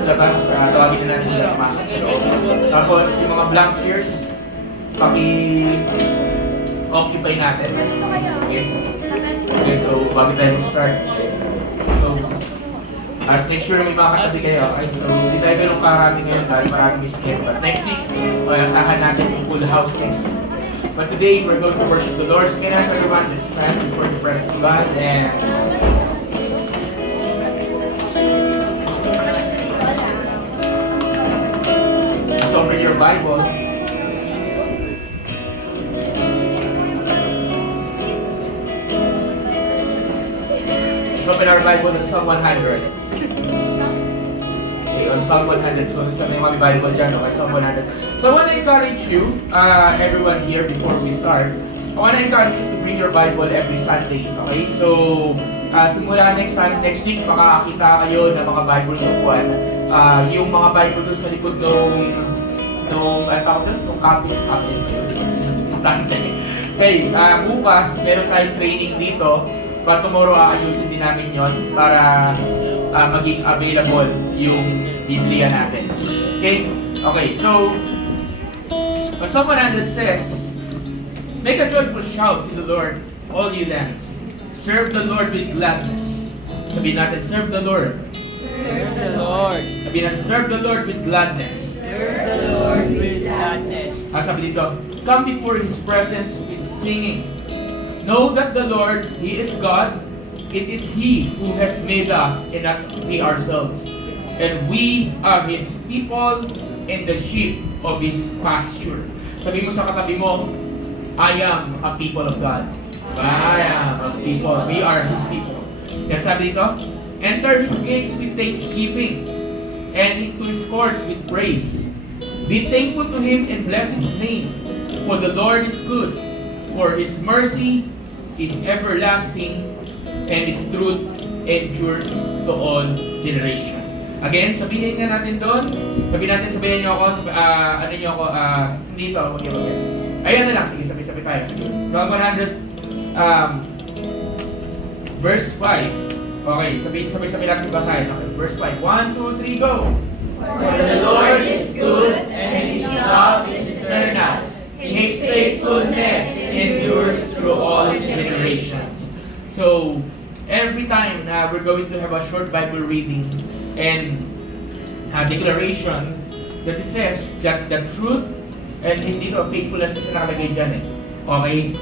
sa labas, tawagin na natin sila pumasok sa loob. Tapos, yung mga blank chairs, paki-occupy natin. Okay. Okay, so bago tayo mag-start. So, make sure may makakatabi kayo. Okay? So, hindi tayo ganun karami ngayon dahil maraming mistake. But next week, asahan natin yung full house next week. But today, we're going to worship the Lord. So, can I ask everyone to stand before the presence of God and just open your Bible. Open our Bible in Psalm 100. Okay, on Psalm 100. So, sa may Bible dyan, okay, Psalm 100. So, I want to encourage you, everyone here, before we start, I want to encourage you to bring your Bible every Sunday. Okay, so, simula next week, makakakita kayo ng mga Bible sa upuan. Yung mga Bible doon sa likod nung copy, stand. Okay, bukas, meron tayong training dito. But tomorrow, aayusin din namin yon para maging available yung Biblia natin. Okay? Okay, so, when Psalm 100 says, make a joyful shout to the Lord, all you lands. Serve the Lord with gladness. Sabihin natin, serve the Lord. Serve the Lord. Sabihin natin, serve the Lord with gladness. Serve the Lord with gladness. Sabi dito, come before His presence with singing. Know that the Lord, He is God. It is He who has made us and not we ourselves. And we are His people and the sheep of His pasture. Sabi mo sa katabi mo, I am a people of God. I am a people. We are His people. Kaya sabi dito, enter His gates with thanksgiving and into His courts with praise. Be thankful to Him and bless His name. For the Lord is good. For His mercy is everlasting, and His truth endures to all generation. Again, sabihin nga natin doon. Sabihin niyo ako, dito, okay. Ayan na lang, sige, sabi tayo. Sige. Psalm 100, verse 5. Okay, sabay natin basahin. Okay, verse 5. 1, 2, 3, go! For the Lord is good, and His love is eternal. His faithfulness endures through all generations. So, every time na we're going to have a short Bible reading and declaration that it says that the truth and hindi to faithfulness kasi nakalagay dyan okay,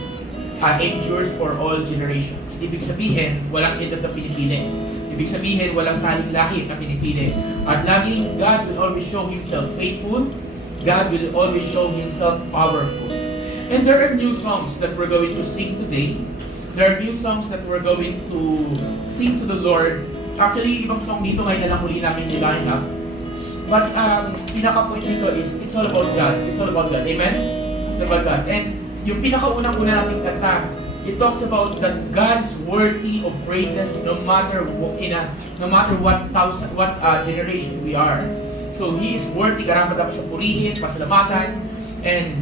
endures for all generations. Ibig sabihin, walang edad na pinipili. Ibig sabihin, walang saling lahit na pinipili. At laging God will always show Himself faithful. God will always show Himself powerful. And there are new songs that we're going to sing today. There are new songs that we're going to sing to the Lord. Actually, ibang song dito ngayon na lang huli namin i-line up. But pinaka-point nito is, it's all about God. It's all about God. Amen? It's about God. And yung pinaka-unang-una nating kanta, it talks about that God's worthy of praises no matter what generation we are. So He is worthy, karapat-dapat siya purihin, pasalamatan. And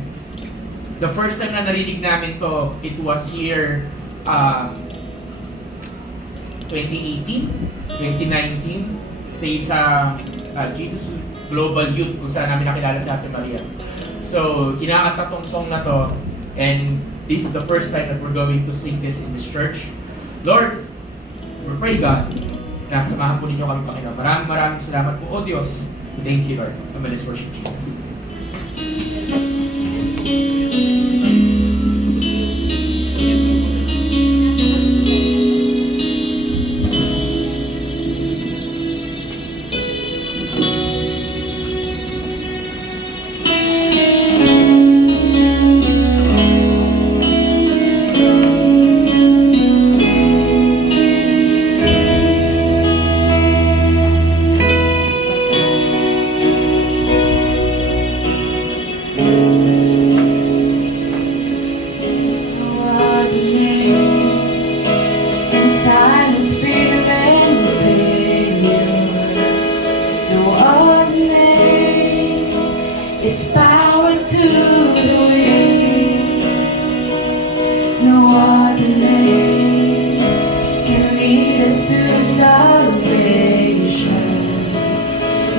the first time na narinig namin to, it was year 2018, 2019 sa isa Jesus Global Youth kung saan namin nakilala si Ate Maria. So, kinakanta tong song na to, and this is the first time that we're going to sing this in this church. Lord, we pray God na samahan po ninyo kami, Panginoon. Maraming salamat po, O Diyos. Thank you, Lord. And let's worship Jesus.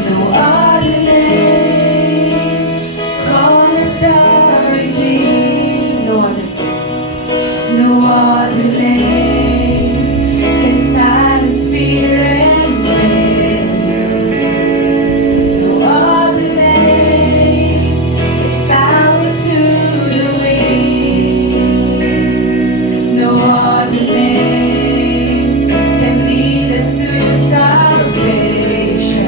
No other name calls the redeemed. No other name can silence fear and failure. No other name is power to the weak. No other name can lead us to salvation.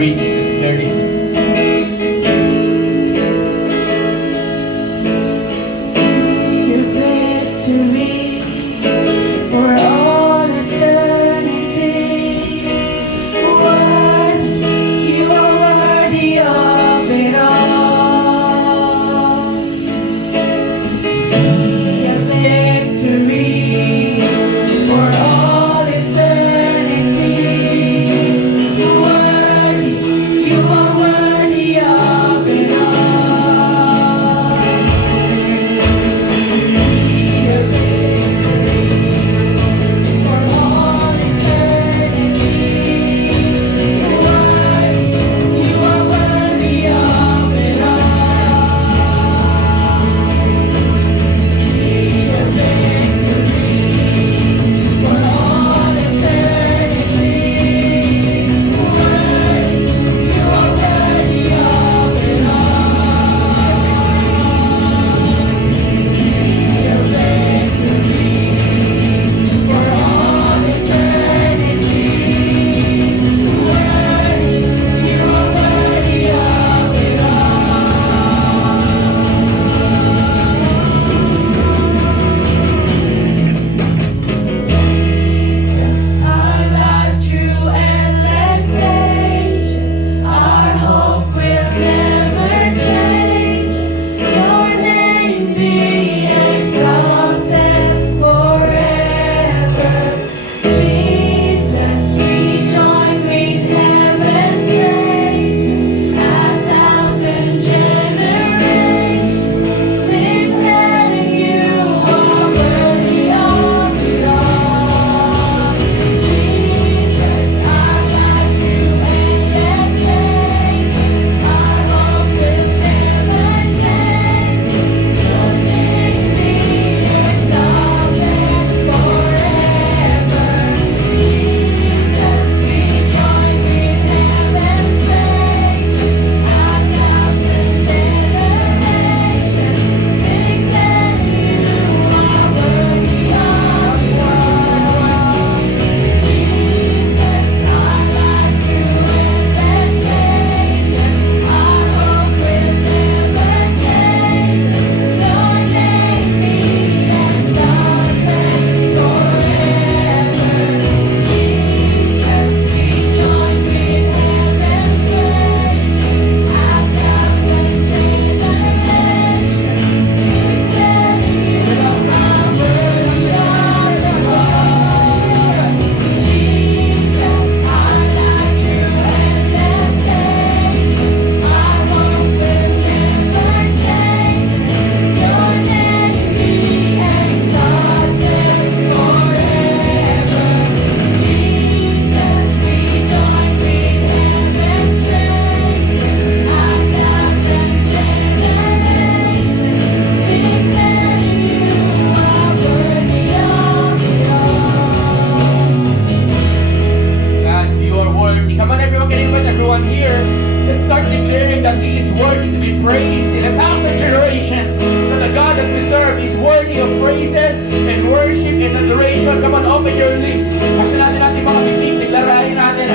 bridge. Let's declare this. Your victory for all eternity. Worthy, you are worthy of it all. See a victory for all eternity. Worthy, you are worthy of it all. See a victory for all eternity. Worthy, you are worthy of it all. See a victory for all eternity. Worthy, you are worthy of it all. See a victory for all eternity. Worthy, you are worthy of it all. Our life through endless stages, our hope will never change. Your name be exalted forever. Jesus, we join with heaven's praises, a thousand generations, declaring you are worthy of it all. Jesus, our life through endless stages, our hope will never change. Your name be exalted forever. Jesus, we join with heaven's praises, a thousand generations, declaring you are worthy of it all. Jesus, our life through endless stages, our hope will never change. Your name be exalted forever. Jesus, we join with heaven's praises, a thousand generations, declaring you are worthy of it all. Jesus, our life through endless stages, our hope will never change. Your name be exalted forever. Jesus, we join with heaven's praises, a thousand generations, declaring you are worthy of it all. God, you are worthy. Come on, everyone, can I invite everyone here? Let's start declaring that He is worthy to be praised in a thousand generations. That the God that we serve is worthy of praises and worship and adoration. Come on, open your lips. Buksan natin ating mga bibig. Deklarahin natin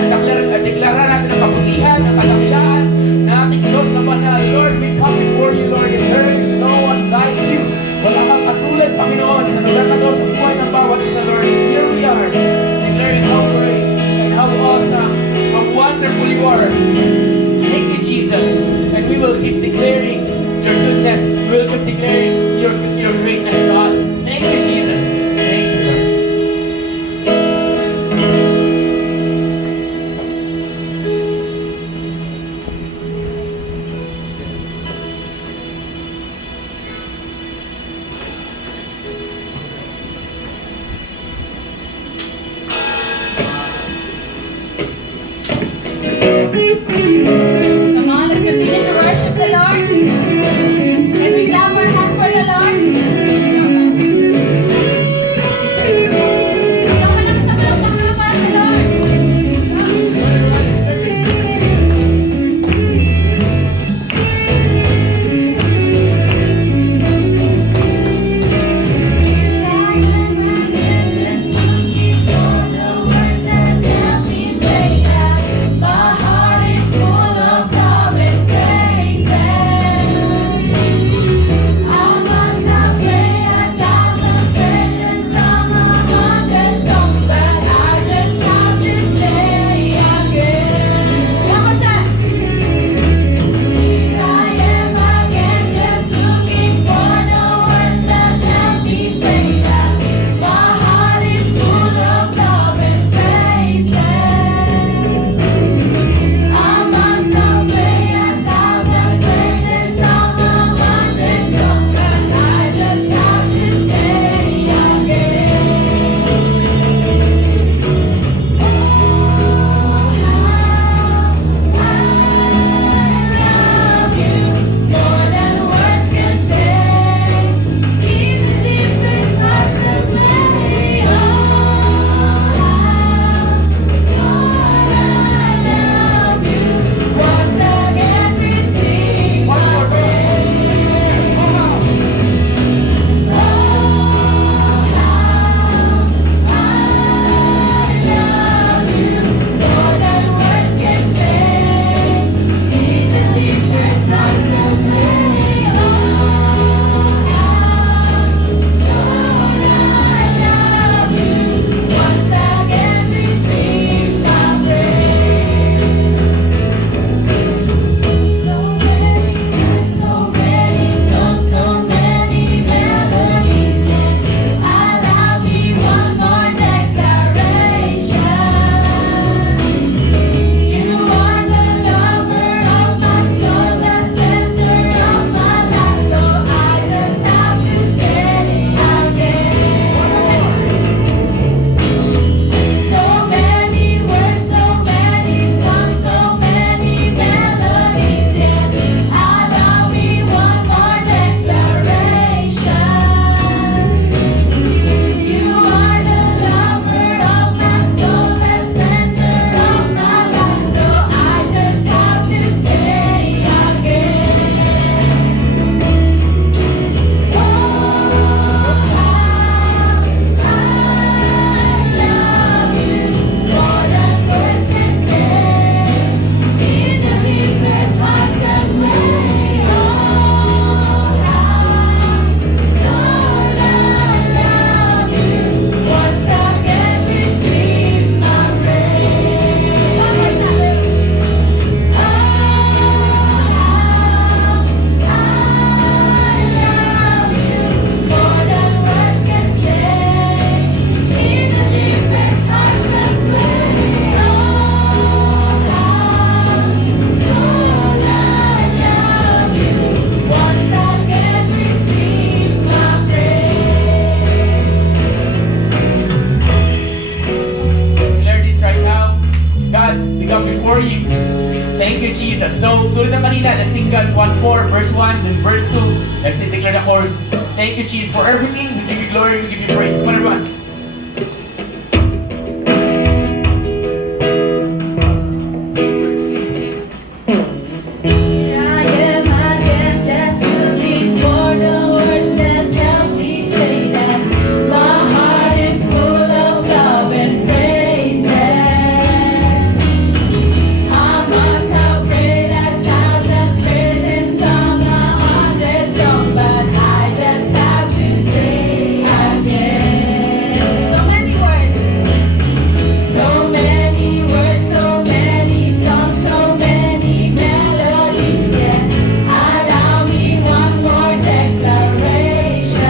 deklara natin ang kabutihan, ang kadakilaan na ating Diyos na banal. Lord, we come before you, Lord, and there is no one like you. Wala kang katulad, Panginoon, sa nagkakagawa sa buhay ng bawat isa, Lord. Here we are, declaring how great and how awesome, how wonderful you are. Thank you, Jesus. And we will keep declaring your goodness. We will keep declaring your greatness, God. Thank you, Jesus. Thank you, Lord. Come on, let's continue to worship the Lord. Can we clap our hands for the Lord? Thank you, Jesus. So, tulad ng kanina, let's sing God once more. Verse 1, then verse 2. Let's declare the chorus. Thank you, Jesus, for everything. We give you glory, we give you praise. Come on, everyone. I am just looking for the words that help me say that my heart is full of love and praises. I must have prayed 1,000 prayers and sung 100 songs, but I just have to say again. So many words, so many words, so many songs, so many melodies. Yet allow me one more declaration.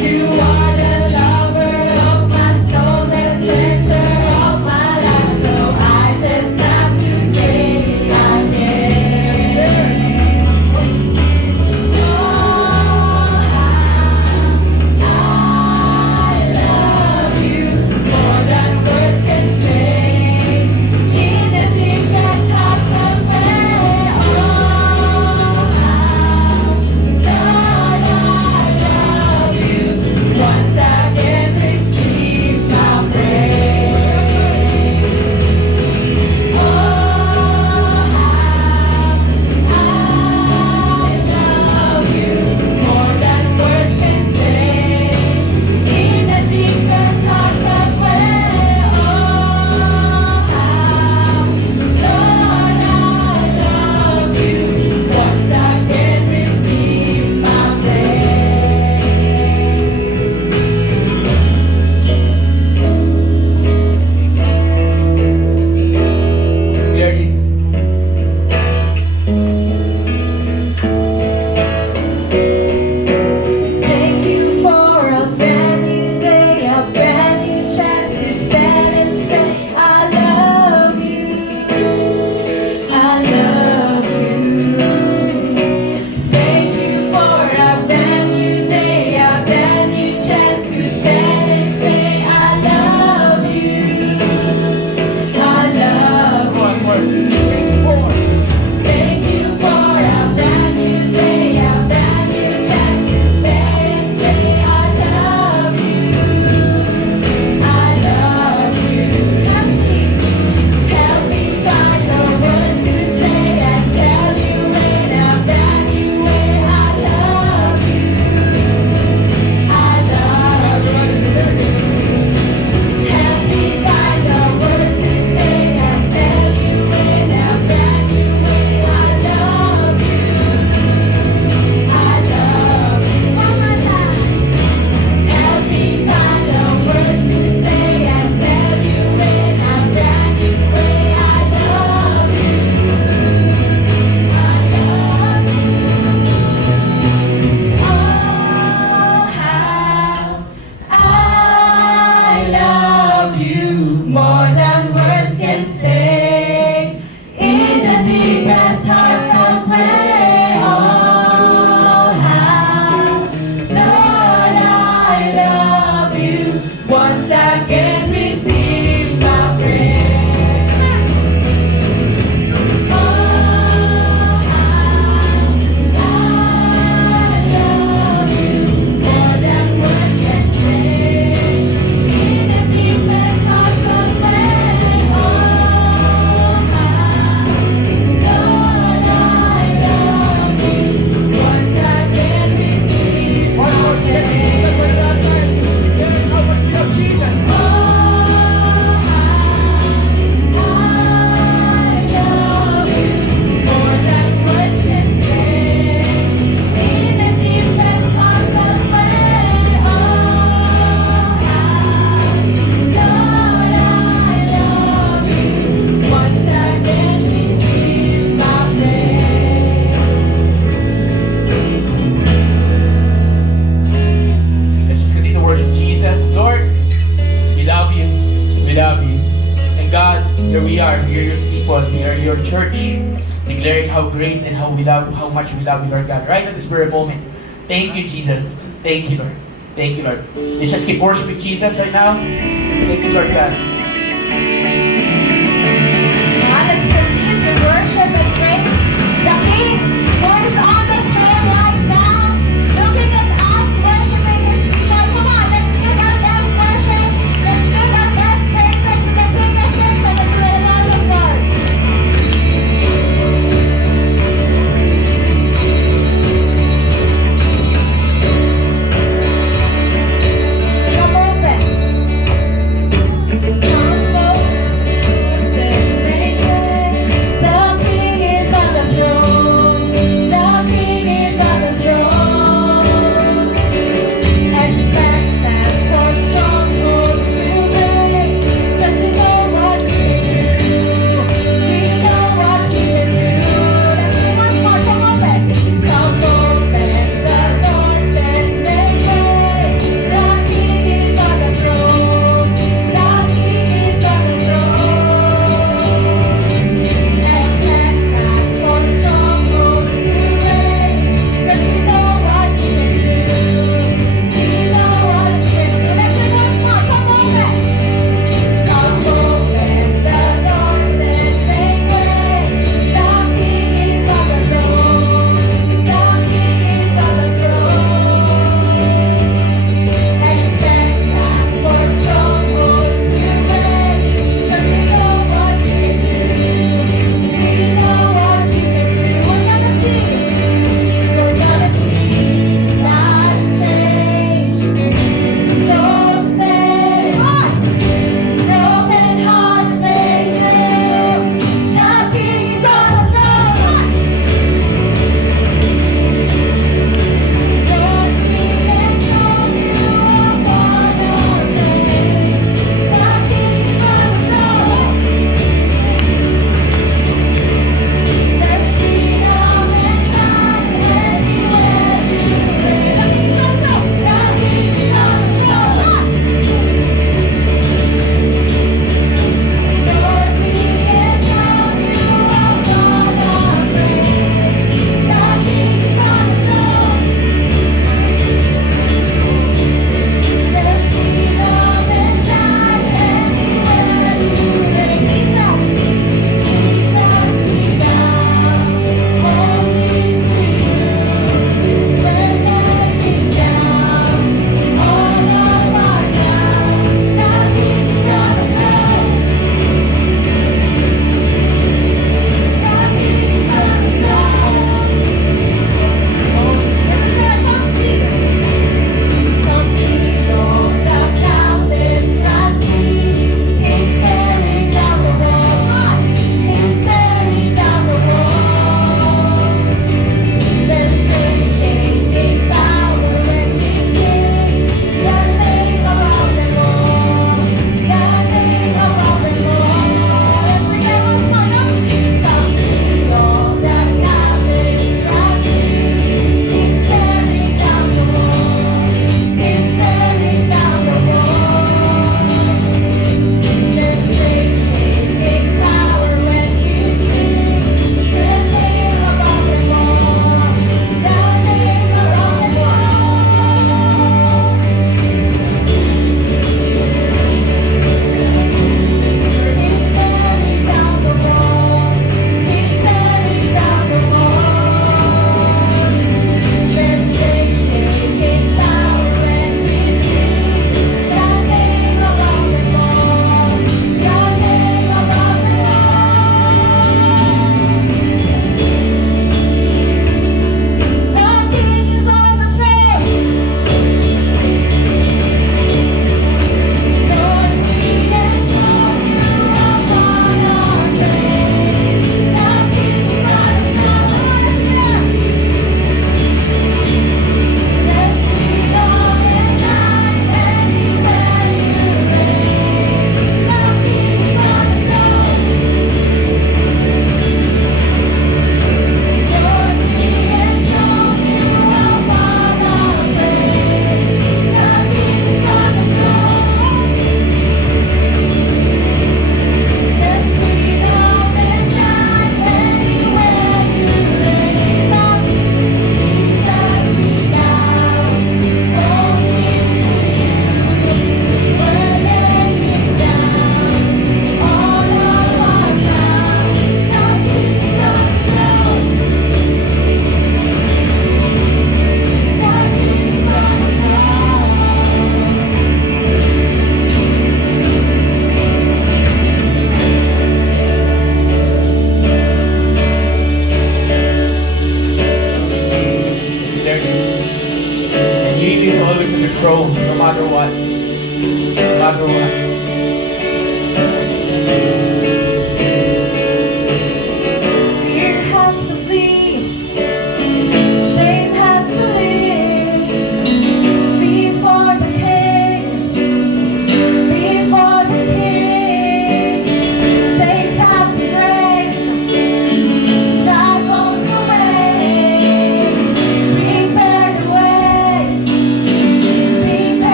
You are the lover of my soul, the center of my life. So I just have to say again. Oh, I love you more than words can say. In the deepest heartfelt way, oh, Lord, I love you. Once again, receive my praise. Oh, I love you more than words can say. In the deepest heartfelt way, oh, Lord, I love you. Once again, receive my praise. Declare this. Thank you for a brand new day, a brand new chance to stand and say, I love you. I love you. Thank you for a brand new day, a brand new chance to stand and say, I love you. I love you. Once more. 3, 4. Thank you for a brand new day, a brand new chance to stand and say, I love you. I love you. Help me find the words to say and tell you in a brand new way. I love you. I love you. Help me find the words to say and tell you in a brand new way. I love you. I love you. One more time. Help me find the words to say and tell you in a brand new way. I love you. I love you. Oh, how I love you more than words can say. In the deepest heartfelt way, oh, how, Lord, I love you. Once again, receive my praise. Oh, how I love you more than words can say. In the deepest heartfelt way, oh, how, Lord, I love you. Once again, receive Once more. my Let me sing the praise. word last time. Declare how much we love Jesus. Oh, Let's just continue to worship Jesus. Lord, we love you. We love you. And God, here we are. Here are your people. Here are your church. Declaring how great and how much we love you, Lord God. Right at this very moment. Thank you, Jesus. Thank you, Lord. Thank you, Lord. Let's just keep worshiping Jesus right now. Thank you, Lord God. I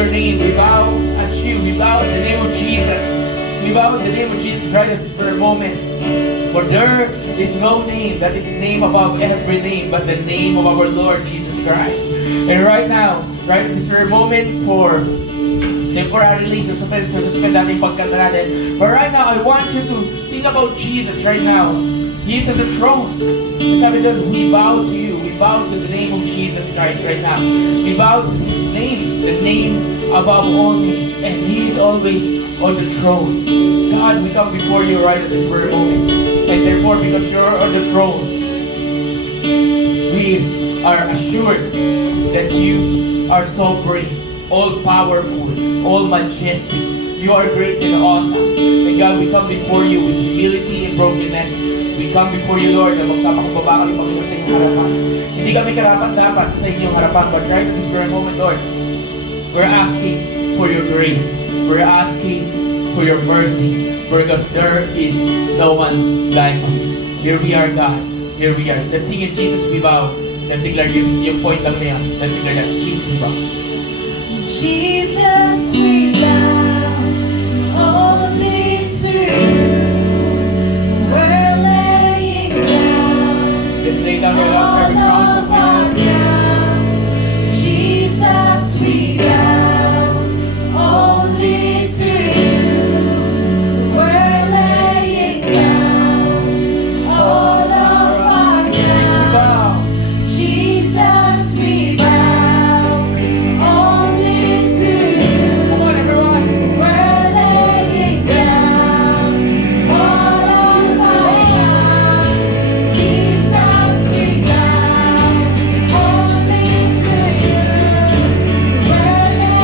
your name. We bow at you. We bow in the name of Jesus. We bow in the name of Jesus right at this very moment. For there is no name that is name above every name but the name of our Lord Jesus Christ. And right now, right at this very moment, for temporarily suspend natin yung pagkanta natin. But right now, I want you to think about Jesus right now. He is on the throne. And sabi doon, we bow to you. We bow to the name of Jesus Christ right now. We bow to His name, the name above all names. And He is always on the throne. God, we come before you right at this very moment. And therefore, because you're on the throne, we are assured that you are sovereign, all-powerful, all-majestic. You are great and awesome. And God, we come before you with humility and brokenness. We come before you, Lord, na magpapakumbaba kami, Panginoon, sa inyong harapan. Hindi kami karapat-dapat sa inyong harapan, but right at this very moment, Lord, we're asking for your grace. We're asking for your mercy, because there is no one like you. Here we are, God. Here we are. Let's sing it, Jesus, we bow. Let's declare yung point lang na yan. Let's declare that, Jesus, we bow. Jesus, we bow only to you. We're laying down Let's lay down our all every crowns of of our man. crowns. Jesus, we bow only to you. We're laying down all of our crowns. Jesus, we bow only to you. Come on, everyone. We're laying down all of our crowns. Jesus, we bow only to you. We're laying down all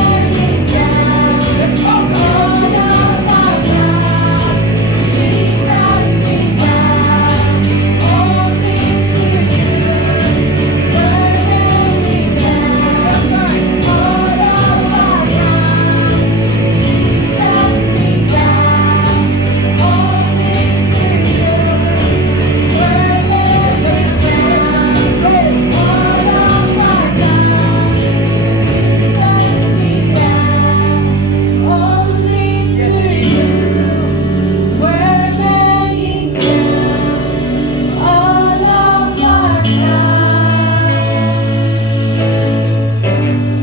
of our crowns. Jesus, we bow only to you. We're laying down all of our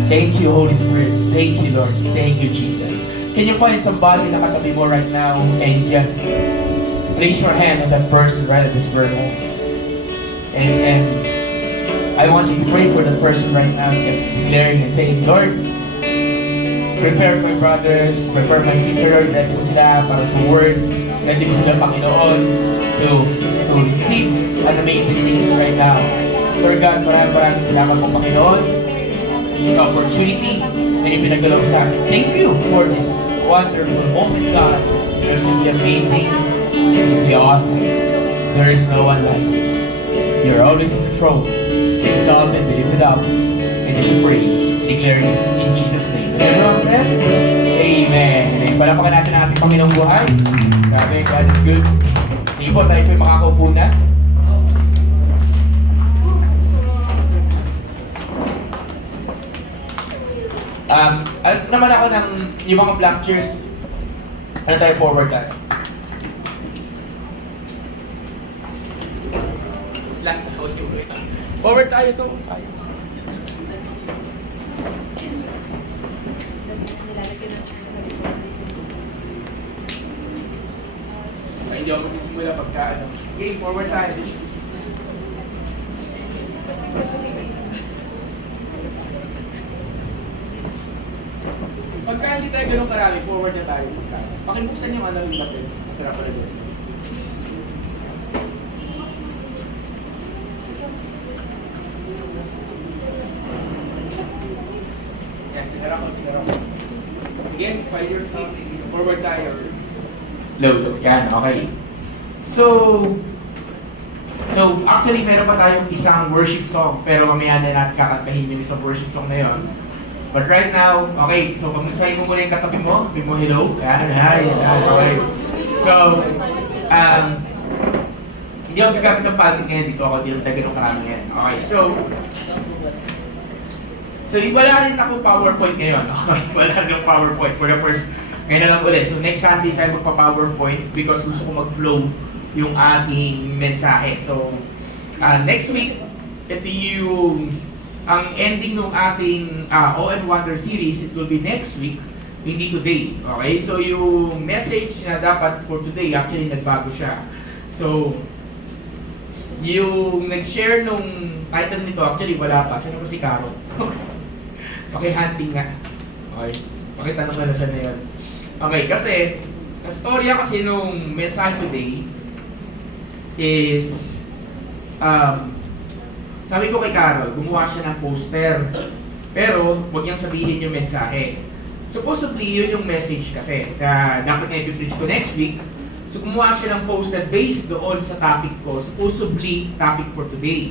Thank you, Holy Spirit. Thank you, Lord. Thank you, Jesus. Can you find somebody na katabi mo right now and just place your hand on that person right at this very moment? And I want you to pray for that person right now, just declaring and saying, Lord, prepare my brothers, prepare my sister, Lord, ready mo sila para sa word, ready mo sila, Panginoon, to receive an amazing things right now. Lord God, maraming salamat po, Panginoon, the opportunity na ipinagdala mo sa akin. Thank you for this wonderful moment, God. You're simply amazing, simply awesome. There is no one like you. You're always in the throne. Be exalted, be lifted up, and just pray, declaring this in Jesus' name. And everyone says, Amen. And palapakan natin ang ating Panginoong buhay. Grabe, God is good. Sige po, tayo po'y makakaupo na. Alas naman ako ng yung mga black chairs. Ano tayo, forward tayo? Black na, forward tayo to. Sayang. Ay, hindi ako magsisimula pagka ano. Okay, forward tayo. Pagka hindi tayo ganun karami, forward na tayo. Pakibuksan yung ano yung lapel. Masarap pala doon. Yan, sinara ko. Sige, 5 years seat. Forward tayo. Load. Yan, okay. So actually meron pa tayong isang worship song, pero mamaya na natin kakantahin yung isang worship song na yun. But right now, okay, so pag-nasay mo muna yung katabi mo, sabi mo hello, yan, hi, okay. So, hindi ako gagamit ng padding ngayon, dito ako, dito tayo ganun karami ngayon. Okay, so So, wala rin akong PowerPoint ngayon. Okay? Wala rin akong PowerPoint for the first, ngayon na lang ulit. So, next Sunday tayo magpa-PowerPoint because gusto ko mag-flow yung ating mensahe. So, next week, ito yung ang ending ng ating Awe and Wonder series. It will be next week, hindi today. Okay? So, yung message na dapat for today, actually nagbago siya. So, yung nag-share nung title nito, actually wala pa. Sino ko si Caro? Paki-hunting nga. Okay. Pakitanong na saan na yun. Okay, kasi, storya kasi nung mensahe today is, sabi ko kay Carol, gumawa siya ng poster. Pero, huwag niyang sabihin yung mensahe. Supposedly, yun yung message kasi na dapat na i-preach ko next week. So, gumawa siya ng poster based doon sa topic ko, supposedly topic for today.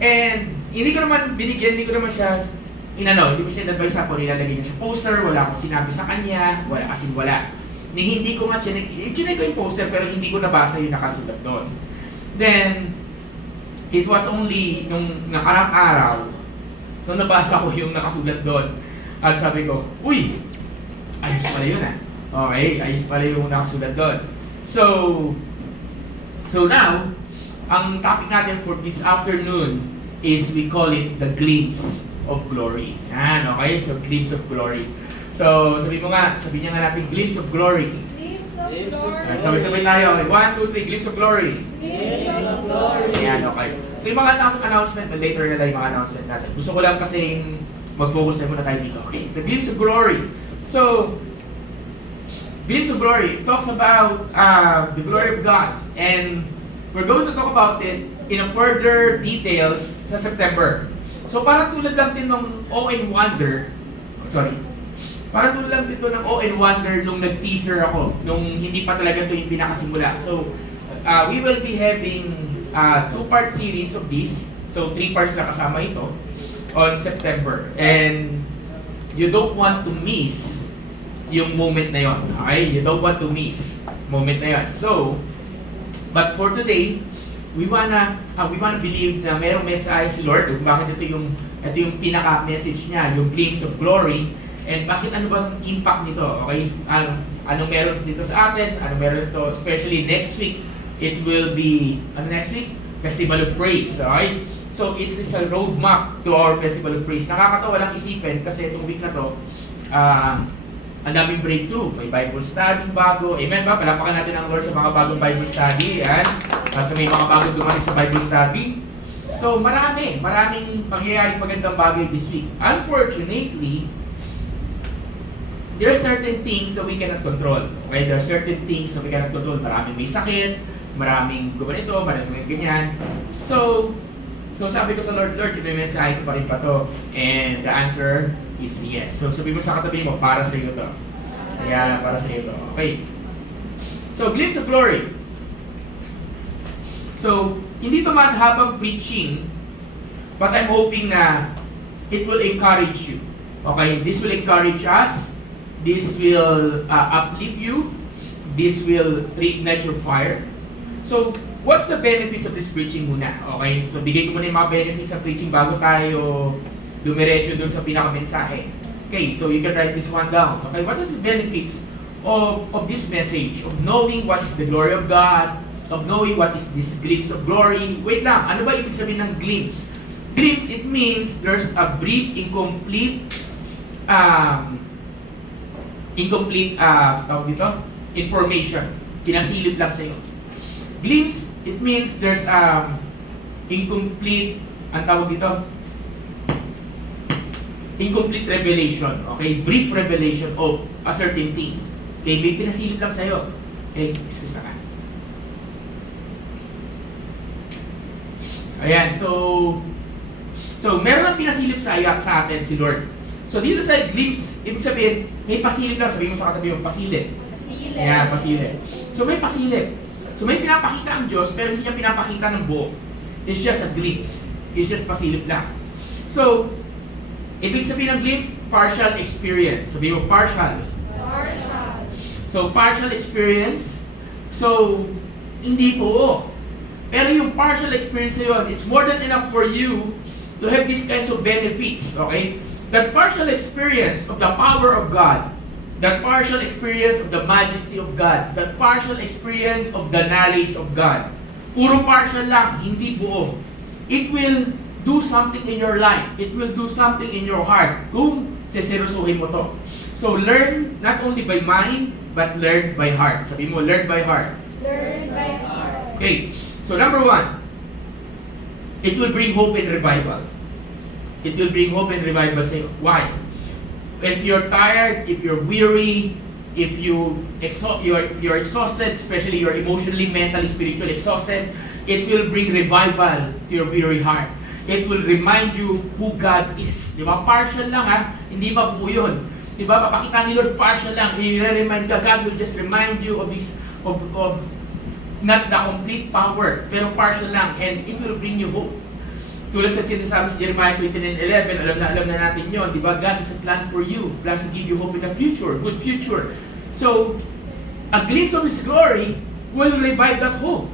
And, hindi ko naman binigyan, hindi ko naman siya, hindi ko siya advice ako, nilalagay niya sa poster, wala akong sinabi sa kanya, wala kasi wala. Hindi ko nga chinek ko yung poster pero hindi ko nabasa yung nakasulat doon. Then, it was only nung nakarang araw, nung nabasa ko yung nakasulat doon, at sabi ko, uy, ayos pala yun ah. Okay, ayos pala yung nakasulat doon. So now, ang topic natin for this afternoon is we call it the glimpse of glory. Yan, okay? So, glimpse of glory. So, sabihin niya nga natin, glimpse of glory. Glimpse of glory. Sabay-sabay tayo. 1, 2, 3, glimpse of glory. Glimpse of glory. Yan, okay. So, yung mga announcement, later na lang yung mga announcement natin. Gusto ko lang kasing mag-focus na muna tayo dito. Okay, the glimpse of glory. So, glimpse of glory talks about the glory of God. And we're going to talk about it in a further details sa September. So, parang tulad lang din ng Awe and Wonder, parang tulad lang dito ng Awe and Wonder nung nag-teaser ako, nung hindi pa talaga ito yung pinakasimula. So, we will be having 2-part series of this. So, 3 parts na kasama ito on September. And you don't want to miss yung moment na yon. Okay? You don't want to miss moment na yon. So, but for today, we wanna believe na mayroong message si Lord kung bakit ito yung pinaka-message niya, yung glimpse of glory, and bakit ano bang impact nito, okay? Anong meron dito sa atin, anong meron dito, especially next week, it will be, next week? Festival of Praise, okay? So, it is a roadmap to our Festival of Praise. Nakakatawa lang isipin kasi itong week na to, ang daming breakthrough. May Bible study bago. Amen ba? Palapakan natin ang Lord sa mga bagong Bible study. Yan. Sa may mga bagong dumating sa Bible study. So, maraming pangyayaring magandang bagay this week. Unfortunately, there are certain things that we cannot control. Okay? There are certain things that we cannot control. Maraming may sakit, maraming gumanito, maraming ganyan. So sabi ko sa Lord, ito yung mensahe ko pa rin pa to. And the answer is yes. So sabi mo sa katabi mo, para sa iyo to. Kaya para sa iyo to. Okay. So, glimpse of glory. So, hindi to man habang preaching, but I'm hoping na it will encourage you. Okay? This will encourage us. This will uplift you. This will reignite your fire. So, what's the benefits of this preaching muna? Okay? So, bigay ko muna yung mga benefits sa preaching bago tayo dumiretso dun sa pinaka-mensahe. Okay, so you can write this one down. Okay, what are the benefits of this message? Of knowing what is the glory of God, of knowing what is this glimpse of glory. Wait lang, ano ba ibig sabihin ng glimpse? Glimpse, it means there's a brief, incomplete, tawag dito, information. Pinasilip lang sa'yo. Glimpse, it means there's incomplete, ang tawag dito, incomplete revelation. Okay? Brief revelation of a certain thing. Okay? May pinasilip lang sa'yo. Okay? Excuse na ka. Ayan. So meron lang pinasilip sa atin si Lord. So, dito sa glimpse, ibig sabihin, may pasilip lang. Sabihin mo sa katabi mo, pasilip. Ayan, pasilip. So, may pasilip. So, may pinapakita ang Diyos, pero hindi niya pinapakita ng buo. It's just a glimpse. It's just pasilip lang. So, ibig sabihin ng glimpse, partial experience. Sabihin mo, partial. So, partial experience. So, hindi po. Pero yung partial experience na yun, it's more than enough for you to have these kinds of benefits, okay? That partial experience of the power of God, that partial experience of the majesty of God, that partial experience of the knowledge of God. Puro partial lang, hindi buo. It will do something in your life. It will do something in your heart kung seseryosohin mo to. So learn not only by mind, but learn by heart. Sabi mo, learn by heart. Learn by heart. Okay, so number 1, it will bring hope and revival. It will bring hope and revival. Say, why? If you're tired, if you're weary, if you're exhausted, especially you're emotionally, mentally, spiritually exhausted, it will bring revival to your weary heart. It will remind you who God is. Di ba? Partial lang ha, hindi pa po yun. Di ba? Papakita ni Lord partial lang. I-remind ka, God will just remind you of this, of not the complete power, pero partial lang, and it will bring you hope. Tulad sa sinasabi sa Jeremiah 29:11, alam na natin yon, di ba? God has a plan for you, plans to give you hope in the future, good future. So, a glimpse of His glory will revive that hope,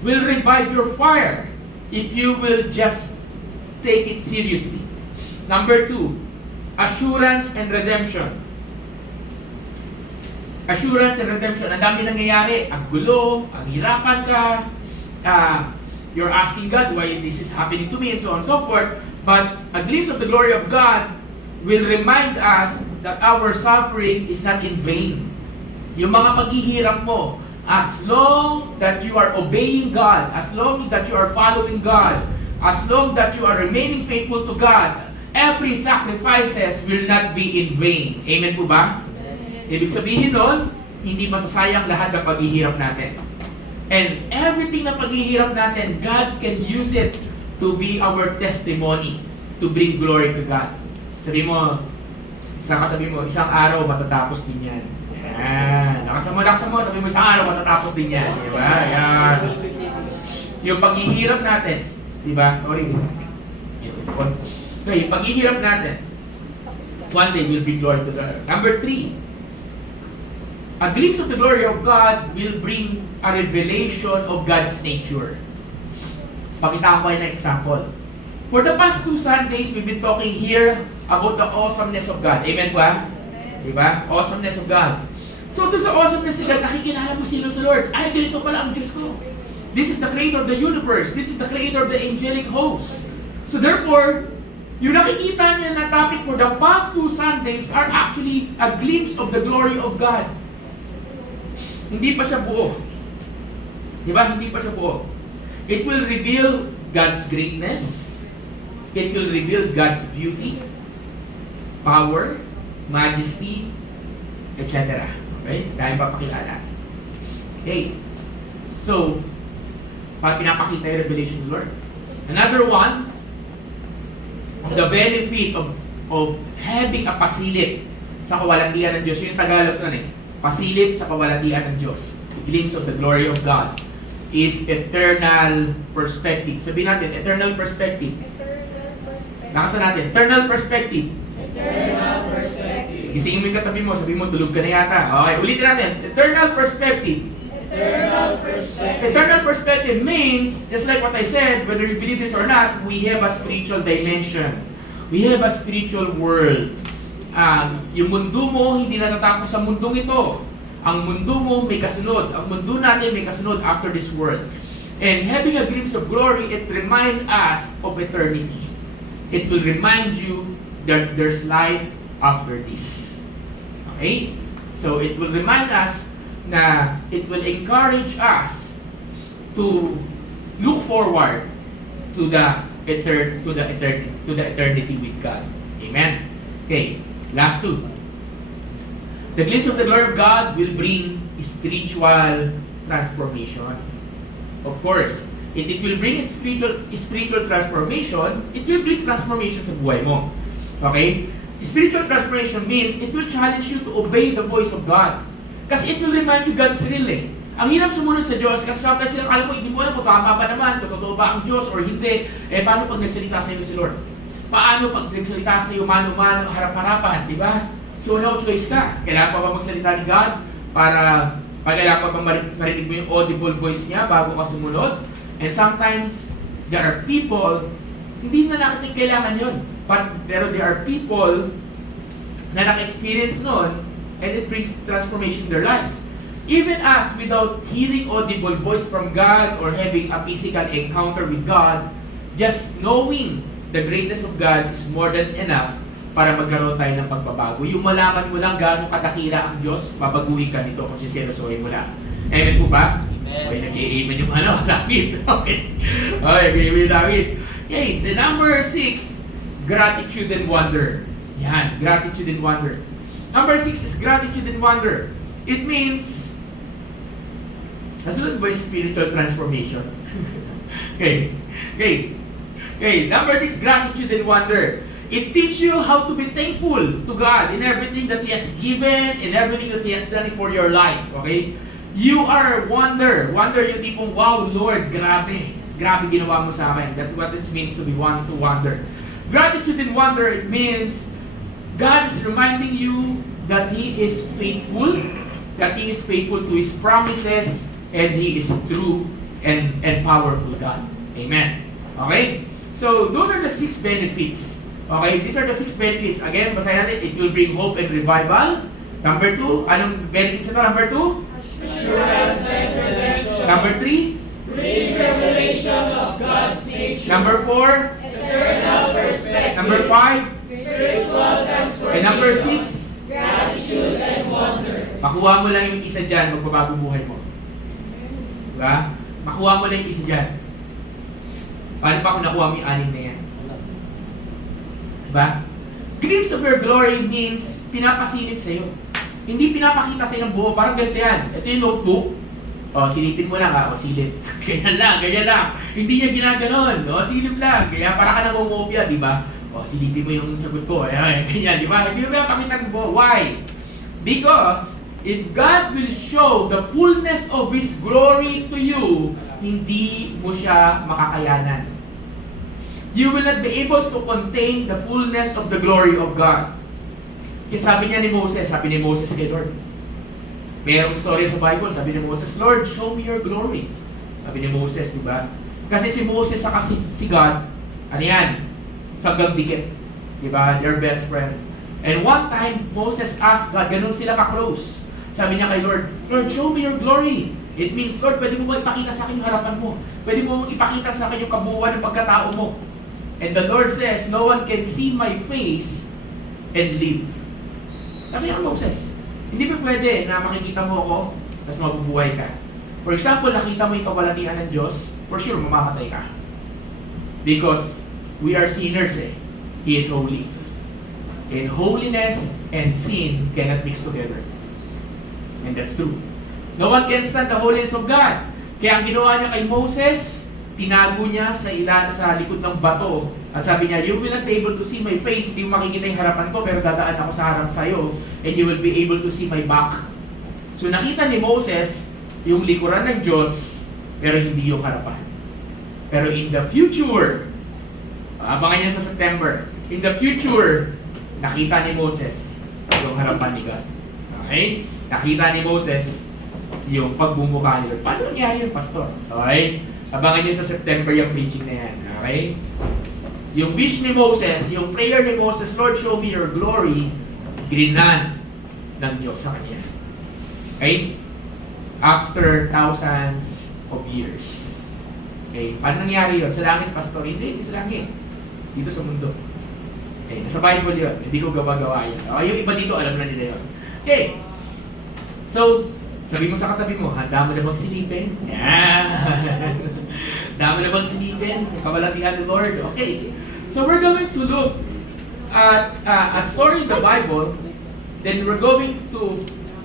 will revive your fire, if you will just take it seriously. Number 2, assurance and redemption. Assurance and redemption. Ang dami nangyayari, ang gulo, ang hirapan ka, you're asking God why this is happening to me, and so on and so forth. But a glimpse of the glory of God will remind us that our suffering is not in vain. Yung mga paghihirap mo, as long that you are obeying God, as long that you are following God, as long that you are remaining faithful to God, every sacrifices will not be in vain. Amen po ba? Ibig sabihin nun, hindi masasayang lahat ng paghihirap natin. And everything na paghihirap natin, God can use it to be our testimony, to bring glory to God. Sabi mo, sa katabi mo, isang araw matatapos din yan. Yan. Laksan mo, sabi mo, isang araw matatapos din yan. Diba? Yan. Yung paghihirap natin, diba? Sorry. Okay, yung paghihirap natin, one day will bring glory to God. Number 3, a glimpse of the glory of God will bring a revelation of God's nature. Pakita ko kayo ng example. For the past 2 Sundays, we've been talking here about the awesomeness of God. Amen ba? Diba? Awesomeness of God. So, doon sa awesomeness of God, nakikilala mo sino sa Lord. Ay, ganito pala ang Diyos ko. This is the creator of the universe. This is the creator of the angelic host. So, therefore, yung nakikita niya na topic for the past 2 Sundays are actually a glimpse of the glory of God. Hindi pa siya buo. Diba? Hindi pa siya buo. It will reveal God's greatness. It will reveal God's beauty, power, majesty, etc. Okay? Dahil papakilala. Okay. So, para pinapakita yung revelation of the Lord. Another one, of the benefit of having a pasilip sa kawalatian ng Diyos. Yun yung Tagalog nun eh. Pasilip sa kawalatian ng Diyos. A glimpse of the glory of God is eternal perspective. Sabihin natin, eternal perspective. Nakasan natin, eternal perspective. Eternal perspective. Gisingin mo yung katabi mo, sabi mo, tulog ka na yata. Okay, ulitin natin, eternal perspective. Eternal perspective. Eternal perspective means, just like what I said, whether you believe this or not, we have a spiritual dimension. We have a spiritual world. Yung mundo mo, hindi natatapos sa mundong ito. Ang mundo mo may kasunod. Ang mundo natin may kasunod after this world. And having a glimpse of glory, it reminds us of eternity. It will remind you that there's life after this. Okay? So it will remind us na it will encourage us to look forward to the eternity with God. Amen. Okay. Last 2. The glimpse of the glory of God will bring spiritual transformation. Of course, if it will bring spiritual transformation, it will bring transformation sa buhay mo. Okay? Spiritual transformation means it will challenge you to obey the voice of God. Kasi it will remind you God's real eh. Ang hirap sumunod sa Diyos kasi sometimes silang alam mo, hindi mo alam kung tama ba naman, kung totoo ba ang Diyos or hindi. Eh, paano pag nagsalita sa iyo si Lord? Paano pag nagsalita sa iyo mano-mano, harap-harapan, di ba? So, no choice ka. Kailangan pa ba magsalita ni God para kailangan pa ba marinig mo yung audible voice niya bago ka sumunod? And sometimes, there are people Hindi na natin kailangan yun. Pero there are people na naka-experience nun, and it brings transformation in their lives. Even us, without hearing audible voice from God or having a physical encounter with God, just knowing the greatness of God is more than enough para magkaroon tayo ng pagbabago. Yung malaman mo lang gaano kadakila ang Diyos, babaguhin ka nito kung siseryosohin mo lang. Amen po ba? Amen. Okay, nag-i-amen yung David. Okay. Okay, amen David. Okay, the number 6, gratitude and wonder. Yan, gratitude and wonder. Number 6 is gratitude and wonder. It means, nasunod ba yung spiritual transformation? Okay. Number 6, gratitude and wonder. It teaches you how to be thankful to God in everything that He has given, in everything that He has done for your life. Okay? You are wonder. Wonder yung tipong, wow, Lord, grabe. Grabe ginawa mo sa akin. That's what it means to be one to wonder. Gratitude and wonder, it means God is reminding you that He is faithful, that He is faithful to His promises, and He is true and powerful God. Amen. Okay? So, those are the 6 benefits. Okay? These are the 6 benefits. Again, basahin natin, it will bring hope and revival. Number 2, anong benefits ito? Number 2? Assurance and redemption. Number 3? Real revelation of God's nature. Number 4? Eternal perspective. Number 5? Spiritual transformation. And number 6? Gratitude and wonder. Makuha mo lang yung isa dyan, magbabago buhay mo. Diba? Makuha mo lang yung isa dyan. Paano pa kung nakuha mo yung 6 na yan? Diba? Glimpse of your glory means pinapasilip sa'yo. Hindi pinapakita sa'yo ng buo. Parang ganito yan. Ito yung notebook. O, silipin mo lang ha. O, silip. Ganyan lang. Hindi niya ginaganon. O, silip lang. Kaya para ka nangungopia, di ba? O, silipin mo yung sagot ko. Ayan, ganyan, di ba? Hindi mo pinapakita ng buo. Why? Because if God will show the fullness of His glory to you, hindi mo siya makakayanan. You will not be able to contain the fullness of the glory of God. Kaya sabi ni Moses kay Lord. Merong story sa Bible, sabi ni Moses, Lord, show me your glory. Sabi ni Moses, di ba? Kasi si Moses saka si God, ano yan? Sagam dikit. Di ba? Their best friend. And one time, Moses asked God, ganun sila ka-close. Sabi niya kay Lord, Lord, show me your glory. It means, Lord, pwede mo ba ipakita sa akin yung harapan mo? Pwede mo ipakita sa akin yung kabuuan ng pagkatao mo? And the Lord says, no one can see my face and live. Sabi niya kay Moses, hindi ba pwede na makikita mo ako, tapos mabubuhay ka? For example, nakita mo yung kawalatian ng Diyos, for sure, mamamatay ka. Because we are sinners eh. He is holy. And holiness and sin cannot mix together. And that's true. No one can stand the holiness of God. Kaya ang ginawa niya kay Moses, tinago niya sa likod ng bato. At sabi niya, you will not be able to see my face, hindi mo makikita yung harapan ko, pero dadaan ako sa harap sa'yo, and you will be able to see my back. So nakita ni Moses yung likuran ng Diyos, pero hindi yung harapan. Pero in the future, abangan niya sa September, in the future, nakita ni Moses yung harapan ni God. Okay? Nakita ni Moses yung pagbumuka ni Lord. Paano nangyari yun, Pastor? Okay? Abangan niyo sa September yung preaching na yan. Okay? Yung wish ni Moses, yung prayer ni Moses, Lord, show me your glory, grinan ng Diyos sa kanya. Okay? After thousands of years. Okay? Paano nangyari yun? Sa langit, Pastor? Hindi sa langit. Dito sa mundo. Okay? Nasa Bible yun. Hindi ko gawa-gawa yun. Okay? Yung iba dito, alam na nila yun. Okay? So, sabi mo sa katabi mo, handa mo na bang silipin? Yeah! Handa mo na bang silipin? Kabalatihan ng Lord? Okay. So we're going to look at a story in the Bible, then we're going to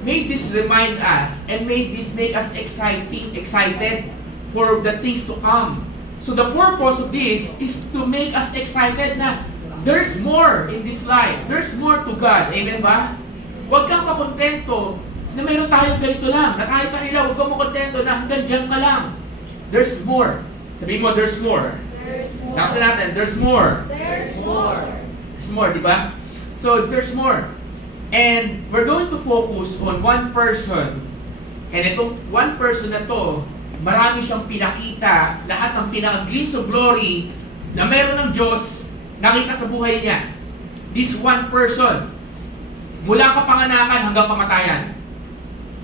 make this remind us and make us excited for the things to come. So the purpose of this is to make us excited na there's more in this life. There's more to God. Amen ba? Huwag kang makontento na mayroon tayong ganito lang. Na kahit pa nila, huwag kang makontento na hanggang dyan ka lang. There's more. Sabihin mo, there's more. There's more. Nakasa natin, there's more. There's more. There's more, di ba? So, there's more. And we're going to focus on one person. And itong one person na to, marami siyang pinakita, lahat ng pinaka-glimpse of glory, na meron ng Diyos nakita sa buhay niya. This one person, mula kapanganakan hanggang kamatayan.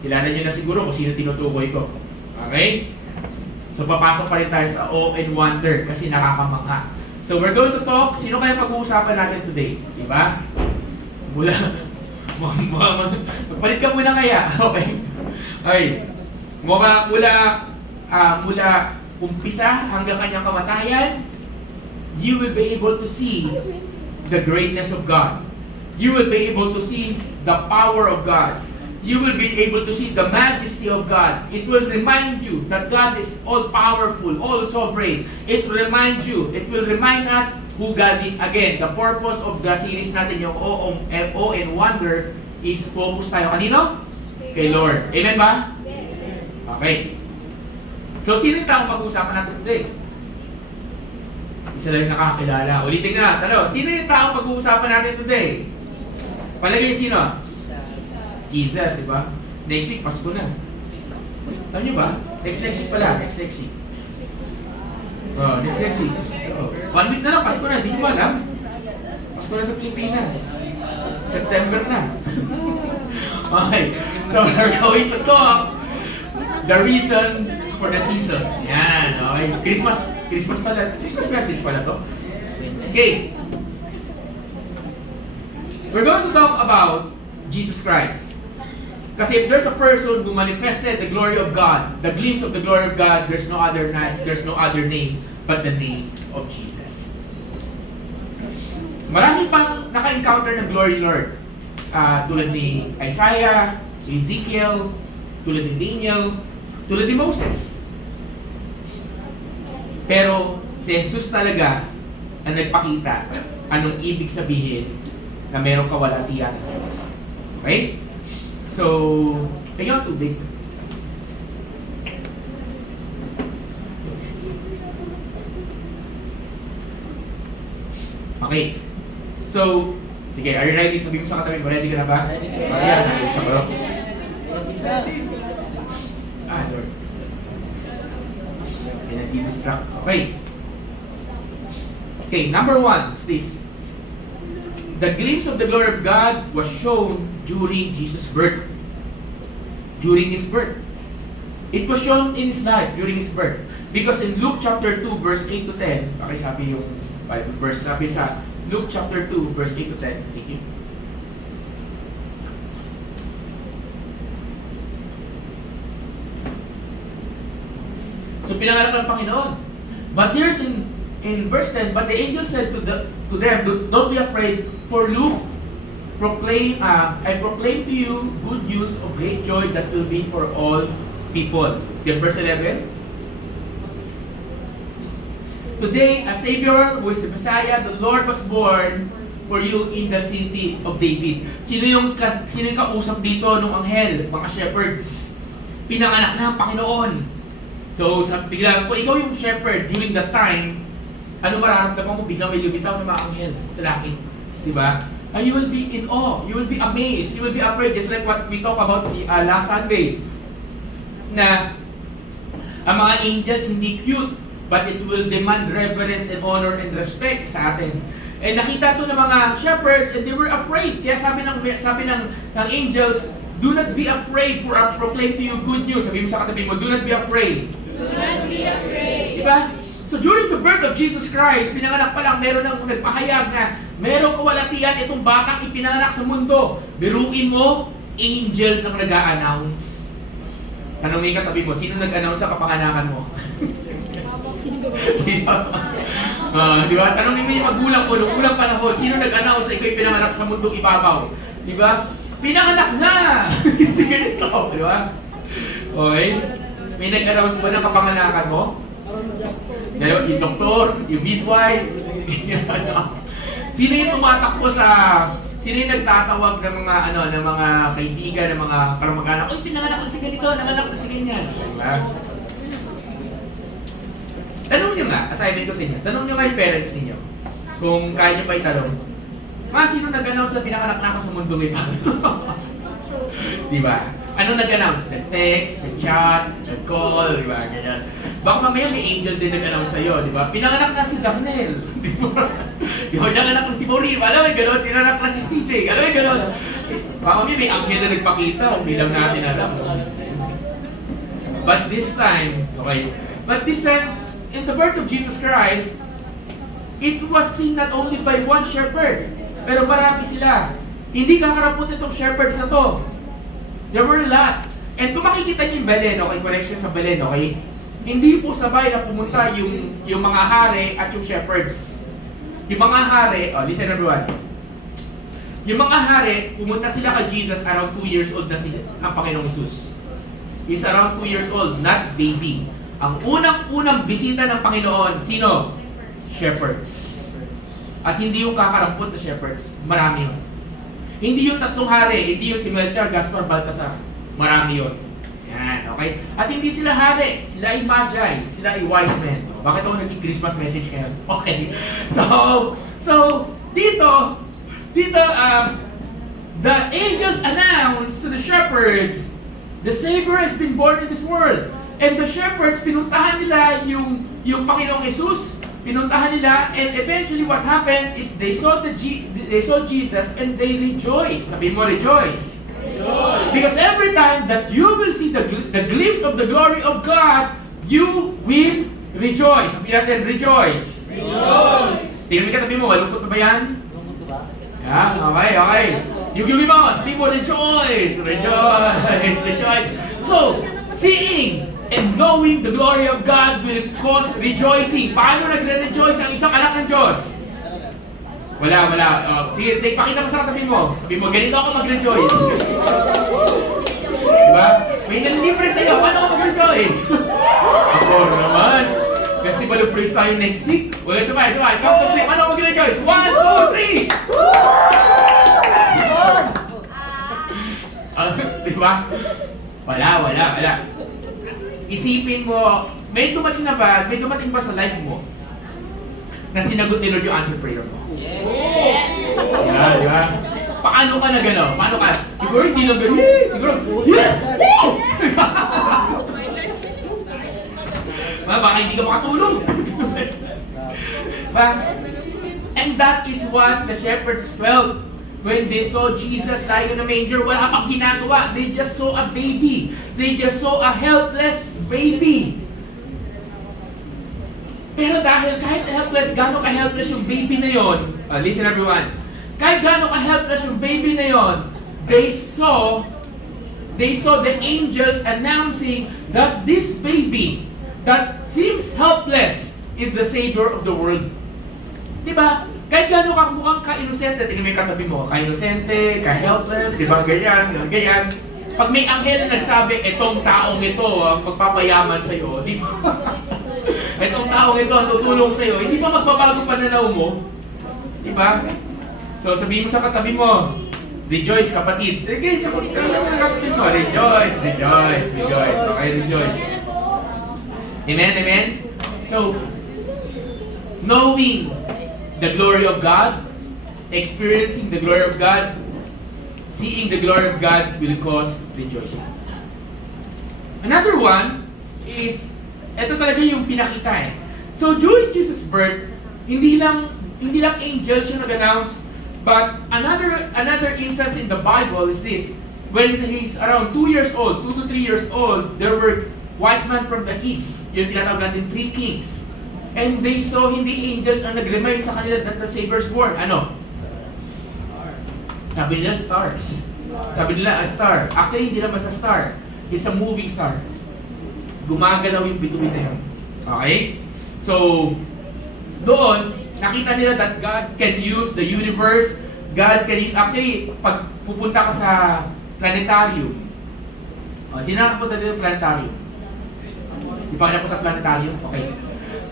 Kilala niyo na siguro kung sino tinutukoy ko. Okay? So papasok pa rin tayo sa awe and wonder kasi nakakamangha. So we're going to talk, sino kaya pag-uusapan natin today? Diba? Mula, magpalit ka muna kaya. Okay? Okay. Mula umpisa hanggang kanyang kamatayan, you will be able to see the greatness of God. You will be able to see the power of God. You will be able to see the majesty of God. It will remind you that God is all-powerful, all-sovereign. It will remind you, it will remind us who God is. Again, the purpose of the series natin, yung O and Wonder, is focus tayo. Kanino? Kay Lord. Amen ba? Yes. Okay. So, sino yung taong mag-uusapan natin today? Isa lang yung nakakilala. Ulitin nga, tanong, sino yung taong pag-uusapan natin today? Palagay sino? Jesus, di ba? Next week, Pasko na. Alam nyo ba? Next week pala. Next week. Oh, next week. Oh. 1 week na lang, Pasko na. Hindi ko alam. Pasko na sa Pilipinas. September na. Okay. So, we're going to talk the reason for the season. Yan. Okay. Christmas pala. Christmas message pala to. Okay. We're going to talk about Jesus Christ. Kasi if there's a person who manifested the glory of God, the glimpse of the glory of God, there's no other name but the name of Jesus. Marami pang naka-encounter ng glory Lord. Tulad ni Isaiah, ni Ezekiel, tulad ni Daniel, tulad ni Moses. Pero si Jesus talaga ang nagpakita anong ibig sabihin na merong kawalatian ng Diyos. Okay? So, tingnan tubig. Okay. So, sige, are you ready? Sabi mo sa katabi mo, ready ka na ba? Ready ka na. Ayan, nandun siya bro. Lord. Pinag-distract. Okay. Okay, number 1 is this. The glimpse of the glory of God was shown during Jesus' birth. During His birth. It was shown in His life during His birth. Because in Luke chapter 2 verse 8 to 10, sabi yung Bible verse, sabi sa Luke chapter 2 verse 8 to 10. Thank you. So pinanganak ng Panginoon. But here's in verse 10, but the angel said to them, don't be afraid, for look, I proclaim to you good news of great joy that will be for all people. Then verse 11. Today, a Savior who is the Messiah, the Lord was born for you in the city of David. Sino yung kausap dito nung anghel, mga shepherds? Pinanganak na ang Panginoon. So, bigla, kung ikaw yung shepherd during that time, ano mararamdaman mo? Bigla may lumitaw ng mga anghel sa langit. Diba? And you will be in awe. You will be amazed. You will be afraid. Just like what we talked about last Sunday. Na ang mga angels hindi cute, but it will demand reverence and honor and respect sa atin. And nakita to ng mga shepherds and they were afraid. Kaya sabi ng angels, do not be afraid, for I proclaim to you good news. Sabi mo sa katabi mo, do not be afraid. Do not be afraid. Diba? So during the birth of Jesus Christ, pinanganak pa lang, meron nang nagpahayag na merong kawalatian itong batang ipinanganak sa mundo. Biruin mo, angels ang nag-a-announce. Tanongin ka tabi mo, sino nag-announce sa kapanganakan mo? Di ba? Tanongin mo yung magulang mo, noong unang panahon, sino nag-announce sa ikaw pinanganak sa mundong ibabaw? Di ba? Pinanganak na! Sige nito, di ba? Okay? May nag-announce ba ng kapanganakan mo? Yung doktor, yung midwife, sino yung tumatakbo sino yung nagtatawag ng mga kaibigan, ng mga karamag-anak, ay, pinanganak na si ganito, nanganak na si ganyan. Diba? Tanong nyo nga, assignment ko sa inyo, tanong nyo nga yung parents ninyo, kung kaya nyo pa itanong, sino nag-announce na pinanganak na ako sa mundo ngayon? Diba? Ang Ano nag-announce? Text, chat, call, di ba? Ganyan. Baka mamaya may angel din nag-announce sa'yo, di ba? Pinanganak na si Darnel, di ba? Pinanganak na si Maureen, alam mo gano'n? Pinanganak na si CJ, alam mo gano'n? Baka mamaya may angel na nagpakita, hindi lang natin alam. But this time, in the birth of Jesus Christ, it was seen not only by one shepherd, pero marami sila. Hindi kakarampot itong shepherds na to. There were a lot. And kung makikita niyo yung Belen, okay, connection sa Belen, okay? Hindi po sabay na pumunta yung mga hari at yung shepherds. Yung mga hari, listen everyone. Yung mga hari, pumunta sila kay Jesus around 2 years old na ang Panginoong Jesus. He's around 2 years old, not baby. Ang unang-unang bisita ng Panginoon, sino? Shepherds. At hindi yung kakarampot na shepherds, marami yun. Hindi yung tatlong hari, hindi yung si Melchor, Gaspar, Baltasar. Marami yun. Yan, okay? At hindi sila hari, sila ay magi, sila ay wise men. Bakit ako naging Christmas message ngayon? Okay. So dito, the angels announced to the shepherds, the Savior has been born in this world. And the shepherds, pinuntahan nila yung Panginoong Jesus. Pinuntahan nila, and eventually what happened is they saw Jesus and they rejoiced. Sabi mo, rejoice. Rejoice. Because every time that you will see the glimpse of the glory of God, you will rejoice. Sabi natin, rejoice. Rejoice. Tingnan mo katabi mo, malungkot pa ba yan? Yeah, okay. Yung mo, sabi mo, rejoice. Rejoice. Rejoice. So, seeing and knowing the glory of God will cause rejoicing. Paano nagre-rejoice ang isang anak ng Diyos? Wala. Sige, pakita mo sa katabi mo. Sabi mo, ganito ako mag-rejoice. Diba? May nalibre sa'yo. Paano ako mag-rejoice? Ako naman. Kasi balo praise tayo next week. Wala, sabay. Count to 3. Paano ako mag-rejoice? 1, 2, 3! Diba? Wala. Isipin mo, may dumating ba sa life mo na sinagot ni Lord yung answer prayer mo? Yes! Yeah, di ba? Paano ka na gano'n? Paano ka? Siguro hindi lang gano'n. Siguro, yes! Baka hindi ka makatulog. And that is what the shepherds felt when they saw Jesus lying in a manger. Wala pang ginagawa. They just saw a baby. They just saw a helpless baby. Pero dahil kahit helpless, gano'n ka-helpless yung baby na yon, listen everyone, kahit gano'n ka-helpless yung baby na yon, they saw the angels announcing that this baby that seems helpless is the Savior of the world. Diba? Kahit gano'n ka mukhang ka-inosente, tingnan mo yung katabi mo, ka-inosente, ka-helpless, di ba? Ganyan. Pag may anghel na nagsabi, etong taong ito ang magpapayaman sa'yo, di ba? Etong taong ito ang tutulong sa'yo, hindi ba magbabago pananaw mo? Di ba? So sabihin mo sa katabi mo, rejoice kapatid. Sige, sa kapatid mo, rejoice. Okay, rejoice. Amen? So, knowing the glory of God, experiencing the glory of God, seeing the glory of God will cause rejoicing. Another one is, ito talaga yung pinakita eh. So during Jesus' birth, hindi lang angels yung nag-announce, but another instance in the Bible is this. When he's around 2 years old, 2 to 3 years old, there were wise men from the east. Yung tinatawag natin 3 kings. And they saw hindi angels ang nag-remind sa kanila that the Savior's born. Ano? Sabi nila stars. Sabi nila a star. Actually, hindi naman sa star. It's a moving star. Gumagalaw yung bituin na yun. Okay? So, doon, nakita nila that God can use the universe. God can use, actually, pag pupunta ka sa planetarium. Sino nakapunta dito sa planetarium? Di pa ka napunta sa planetarium? Okay.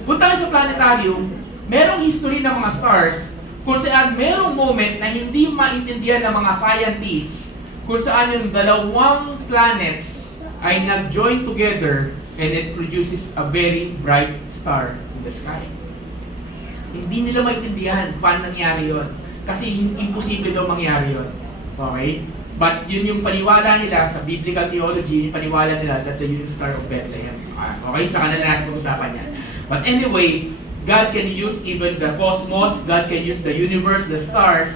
Punta ka sa planetarium, merong history ng mga stars kung saan merong moment na hindi maintindihan ng mga scientists kung saan yung dalawang planets ay nag-join together and it produces a very bright star in the sky. Hindi nila maintindihan paano nangyari yun. Kasi imposible daw mangyari yun. Okay? But yun yung paniwala nila sa biblical theology, yung paniwala nila that yun yung Star of Bethlehem. Okay, sa kanila natin pag-usapan yan. But anyway, God can use even the cosmos, God can use the universe, the stars,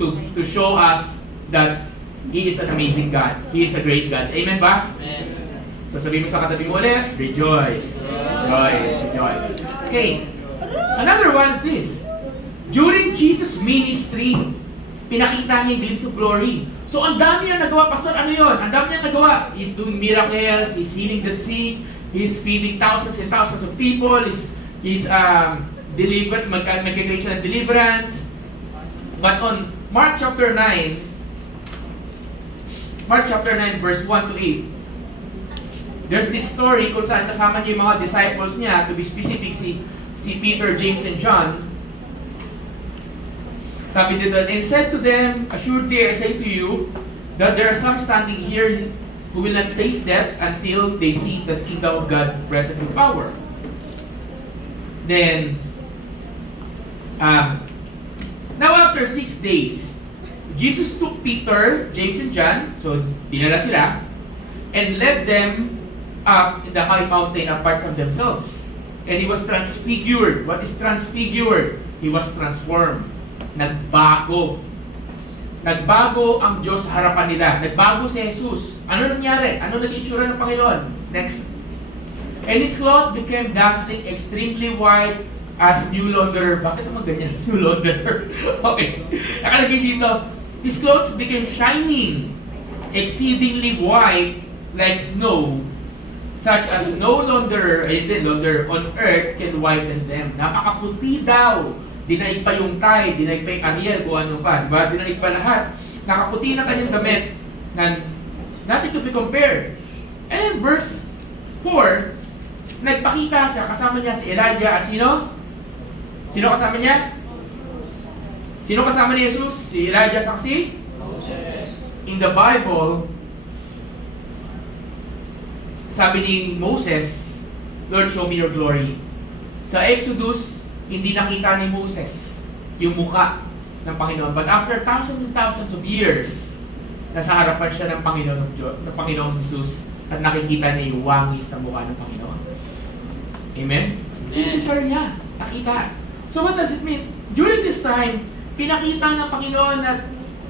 to show us that He is an amazing God. He is a great God. Amen ba? Amen. So sabihin mo sa katabi mo ulit, rejoice. Rejoice. Rejoice. Okay. Another one is this. During Jesus' ministry, pinakita niya yung glimpse of glory. So ang dami niya nagawa, Pastor, ano yun? Ang dami niya nagawa. He's doing miracles, he's healing the sick, he's feeding thousands and thousands of people, he's delivered, magkakreate siya ng deliverance. But on Mark chapter 9 verse 1 to 8, there's this story kung saan kasama niya yung mga disciples niya, to be specific, si Peter, James, and John. Sabi dito, and said to them, assuredly I say to you, that there are some standing here who will not taste death until they see the kingdom of God present in power. Then, now after 6 days, Jesus took Peter, James, and John, so dinala sila, and led them up in the high mountain apart from themselves. And he was transfigured. What is transfigured? He was transformed. Nagbago. Nagbago ang Diyos sa harapan nila. Nagbago si Jesus. Ano nangyari? Ano naging itsura ng Panginoon? Next. And his cloth became dazzling, extremely white, as new launder. Bakit naman ganyan? New launder. Okay. Nakalagay dito, his clothes became shining, exceedingly white, like snow, such as no launder on earth can whiten them. Napakaputi daw. Dinaig pa yung tie, dinaig pa yung Ariel, kung ano pa. Diba? Dinaig pa lahat. Nakaputi na kanyang damit na nothing to be compared. And in verse 4, nagpakita siya, kasama niya si Elijah at sino? Sino kasama niya? Sino kasama ni Jesus? Si Elijah saksi? In the Bible, sabi ni Moses, Lord, show me your glory. Sa Exodus, hindi nakita ni Moses yung muka ng Panginoon. But after thousands and thousands of years, nasa harapan siya ng Panginoong Jesus at nakikita niya yung wangis sa mukha ng Panginoon. Amen? So, sir niya, nakita. So, what does it mean? During this time, pinakita ng Panginoon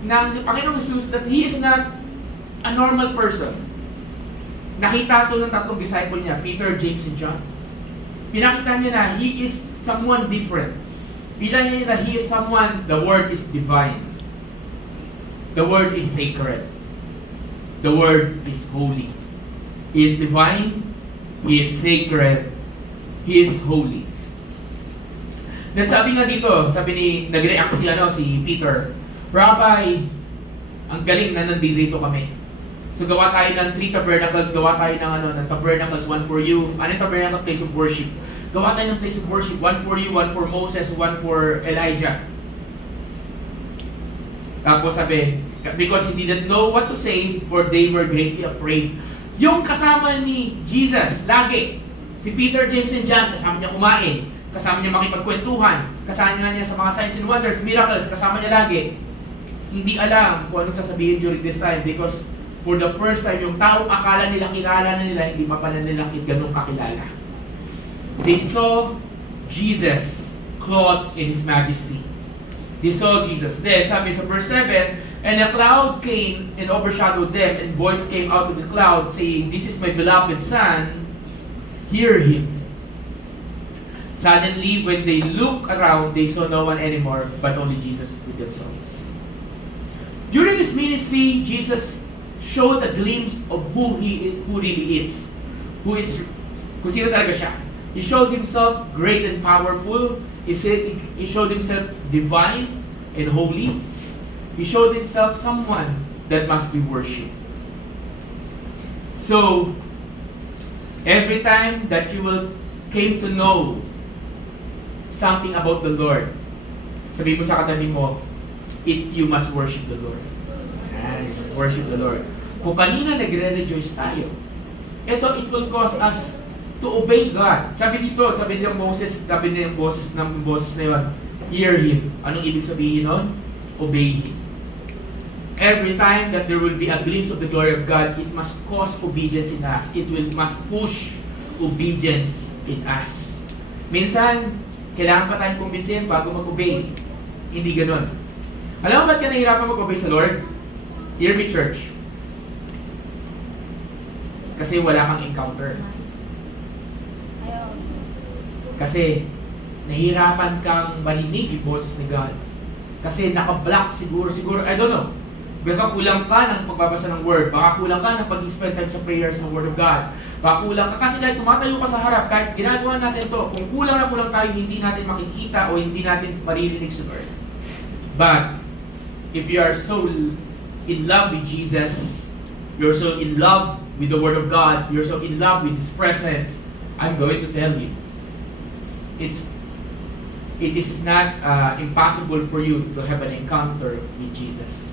ng Panginoong Jesus that He is not a normal person. Nakita ito ng tatlong disciple niya, Peter, James, and John. Pinakita niya na He is someone different. Pinakita niya na He is someone, the Word is divine. The Word is sacred. The Word is holy. He is divine, He is sacred, He is holy. Then sabi nga dito, nag-react si Peter, Rabbi, ang galing na nandito kami. So gawa tayo ng 3 tabernacles, gawa tayo ng tabernacles, 1 for you. Ano yung tabernacle? Place of worship. Gawa tayo ng place of worship, 1 for you, 1 for Moses, 1 for Elijah. Tapos sabi, because he didn't know what to say, for they were greatly afraid. Yung kasama ni Jesus, lagi, si Peter, James, and John, kasama niya kumain, kasama niya makipagkwentuhan, kasama niya sa mga signs and wonders, miracles, kasama niya lagi. Hindi alam kung anong sasabihin during this time because for the first time, yung tao akala nila, kilala na nila, hindi pa pala nila ganun kakilala. They saw Jesus clothed in His majesty. They saw Jesus. Then, sabi sa verse 7, and a cloud came and overshadowed them, and voice came out of the cloud saying, this is my beloved Son, hear Him. Suddenly, when they looked around, they saw no one anymore, but only Jesus with themselves. During His ministry, Jesus showed a glimpse of who really is. Kung sino talaga siya. He showed Himself great and powerful. He showed Himself divine and holy. He showed Himself someone that must be worshipped. So, every time that you came to know something about the Lord, sabi mo sa katabi mo, you must worship the Lord. And worship the Lord. Kung kanina nagre-rejoice tayo, it will cause us to obey God. Sabi ng boses na yun, hear Him. Anong ibig sabihin nun? Obey Him. every time that there will be a glimpse of the glory of God, it must cause obedience in us. Must push obedience in us. Minsan, kailangan pa tayong kumbinsin bago mag-obey. Hindi ganun. Alam mo ba't ka nahihirapan mag-obey sa Lord? Hear me, church. Kasi wala kang encounter. Kasi nahihirapan kang marinig yung boses ni God. Kasi naka-block siguro, I don't know. Baka kulang ka ng pagbabasa ng Word. Baka kulang ka ng pag-spend time sa prayer sa Word of God. Baka kulang ka kasi kahit tumatayo ka sa harap, kahit ginagawa natin to, kung kulang na kulang tayo, hindi natin makikita o hindi natin maririnig sa Lord. But, if you are so in love with Jesus, you're so in love with the Word of God, you're so in love with His presence, I'm going to tell you, it is not impossible for you to have an encounter with Jesus.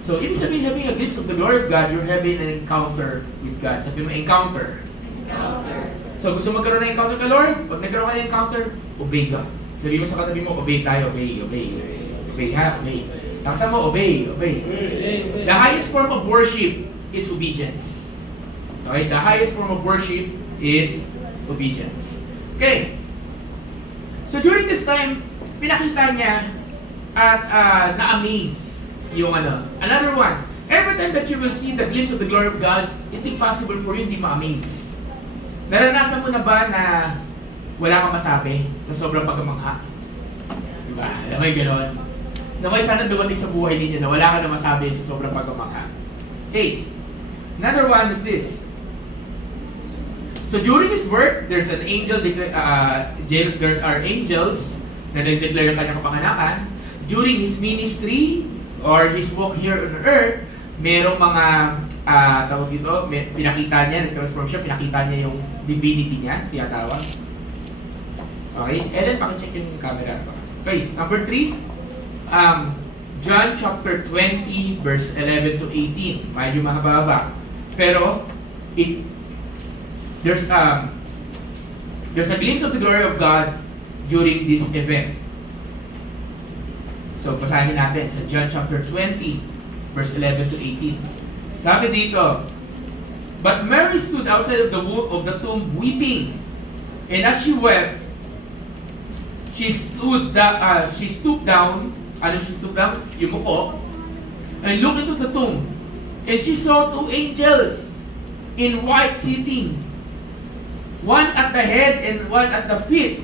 So, ibig sabihin, having a glimpse of the glory of God, you're having an encounter with God. Sabi mo, encounter. So, gusto magkaroon ng encounter ka, Lord? Pag nagkaroon ka ng encounter, obey ka. Sabi mo sa katabi mo, obey tayo, obey. Obey ha, obey. Nakasama mo, obey. The highest form of worship is obedience. Okay? The highest form of worship is obedience. Okay. So, during this time, pinakita niya at na-amaze yung Another one, every time that you will see the glimpse of the glory of God, it's impossible for you hindi ma-amaze. Naranasan mo na ba na wala kang masabi na sobrang pagkamangha? Diba? Alam mo yung gano'n? Naway sana dumating sa buhay ninyo na wala ka na masabi sa sobrang pagkamangha. Okay. Another one is this. So during his work, there's an angel, there's our angels na nag-declare ang kanyang kapanganakan. During his ministry, or his walk here on earth, merong mga tawag dito, pinakita niya, nag-transform siya, pinakita niya yung divinity niya, tinatawag. Okay? And then, pakicheck yung camera. Okay, number 3, John chapter 20, verse 11 to 18. Medyo mahaba-haba. Pero, there's a glimpse of the glory of God during this event. So, basahin natin sa John chapter 20, verse 11 to 18. Sabi dito, "But Mary stood outside of the tomb weeping. And as she wept, she stooped down, yumuko, and looked into the tomb. And she saw 2 angels in white sitting, one at the head and one at the feet,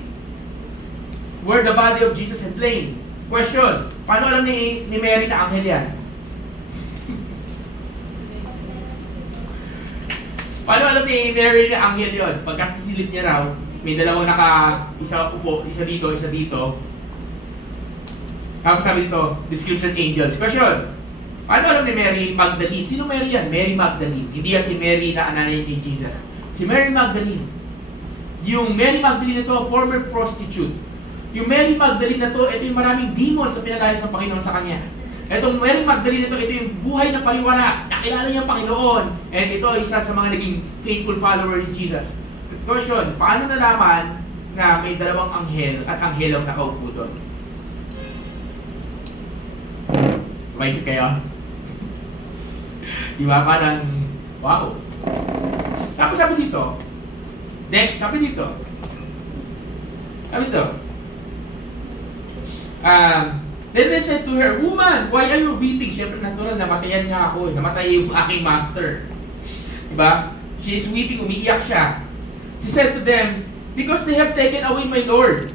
where the body of Jesus had lain." Question, paano alam ni Mary na anghel yan? Paano alam ni Mary na anghel yun? Pagkatisilip niya raw, may dalawang isa upo, isa dito. Tapos sabi dito, description angels. Question, paano alam ni Mary Magdalene? Sino Mary yan? Mary Magdalene. Hindi yan si Mary na ananay ni Jesus. Si Mary Magdalene. Yung Mary Magdalene ito, former prostitute. Yung Mary Magdalene na to, ito yung maraming demons na pinalayas ng Panginoon sa kanya. Itong Mary Magdalene na to, ito yung buhay na paliwala. Nakilala niya ang Panginoon. And ito ay isa sa mga naging faithful follower ni Jesus. Question, paano nalaman na may dalawang anghel at anghel ang nakaupo doon? Maisip kayo? Diba? Parang, wow. Tapos sabi dito, next, sabi dito, then they said to her, "Woman, why are you weeping?" Siyempre, natural, namatayan nga ako. Namatay yung aking master. Diba? She is weeping, umiiyak siya. She said to them, "Because they have taken away my Lord.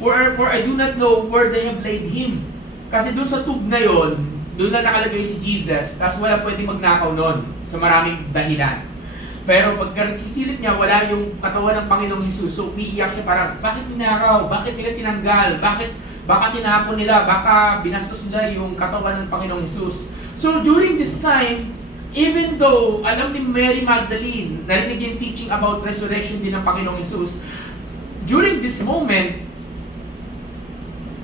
For I do not know where they have laid him." Kasi doon sa tube na yon, doon na nakalagay si Jesus, tapos wala pwedeng magnakaw nun sa maraming dahilan. Pero pagkasilip niya, wala yung katawan ng Panginoong Hesus. So, umiiyak siya parang, bakit ninakaw? Bakit nila tinanggal? Baka tinapon nila, baka binastos nila yung katawan ng Panginoong Hesus. So during this time, even though alam ni Mary Magdalene, narinig yung teaching about resurrection din ng Panginoong Hesus, during this moment,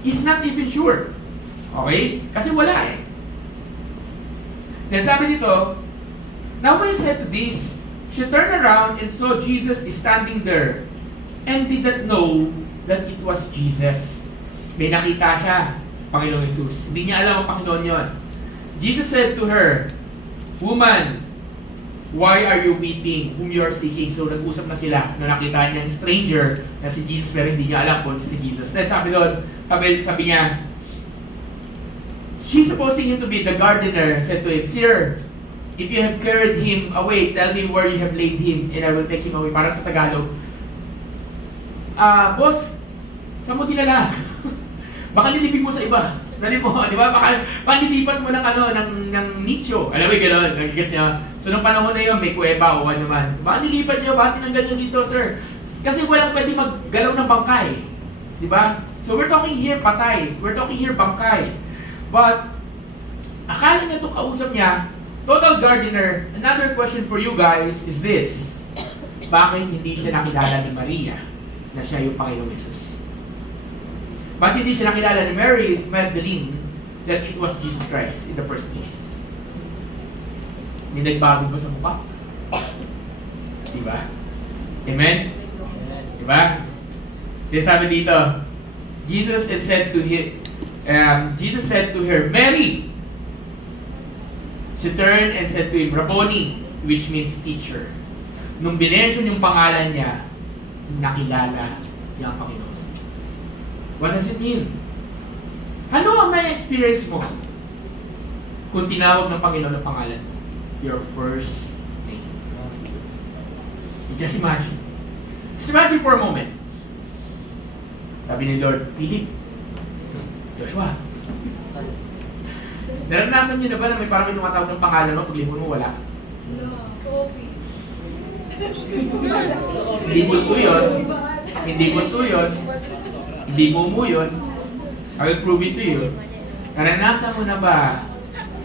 he's not even sure. Okay? Kasi wala eh. Then sabi dito, "Now when he said to this, she turned around and saw Jesus standing there, and did not know that it was Jesus." May nakita siya sa Panginoong Hesus. Hindi niya alam ang Panginoon yon. Jesus said to her, "Woman, why are you weeping? Whom you are seeking?" So nag-usap na sila na nakita niya yung stranger na si Jesus pero hindi niya alam kung si Jesus. Then sabi doon, sabi niya, she supposing him to be the gardener said to him, "Sir, if you have carried him away, tell me where you have laid him and I will take him away." Para sa Tagalog, boss, saan mo dinala? Baka nilibig mo sa iba. Dali mo, di ba? Baka nilipat mo ng nicho. Alam mo yung gano'n, nagigets niya. So, nung panahon na yun, may kuweba o ano man. Baka nilipat niyo, bakit tinanggal niyo dito, sir? Kasi walang pwede maggalaw ng bangkay. Di ba? So, we're talking here patay. We're talking here bangkay. But, akala niya itong kausap niya, total gardener. Another question for you guys is this. Bakit hindi siya nakilala ni Maria na siya yung Panginoong Jesus? Bakit hindi siya nakilala ni Mary Magdalene that it was Jesus Christ in the first place? May nagbago ba sa mukha? Diba? Amen? Diba? Then sabi dito, Jesus said to her, "Mary." She turned and said to him, "Rabboni," which means teacher. Nung binention yung pangalan niya, nakilala niya ang Panginoon. What does it mean? Ano ang may experience mo kung tinawag ng Panginoon ng pangalan? Your first name. Just imagine. Just imagine for a moment. Sabi ni Lord, "Philip, Joshua." Naranasan niyo na ba na may parang may tumatawag ng pangalan mo, paglihon mo wala? Sophie. Hindi multo yun. Hindi multo yun. Hindi mo yun. I will prove it to you. Naranasan mo na ba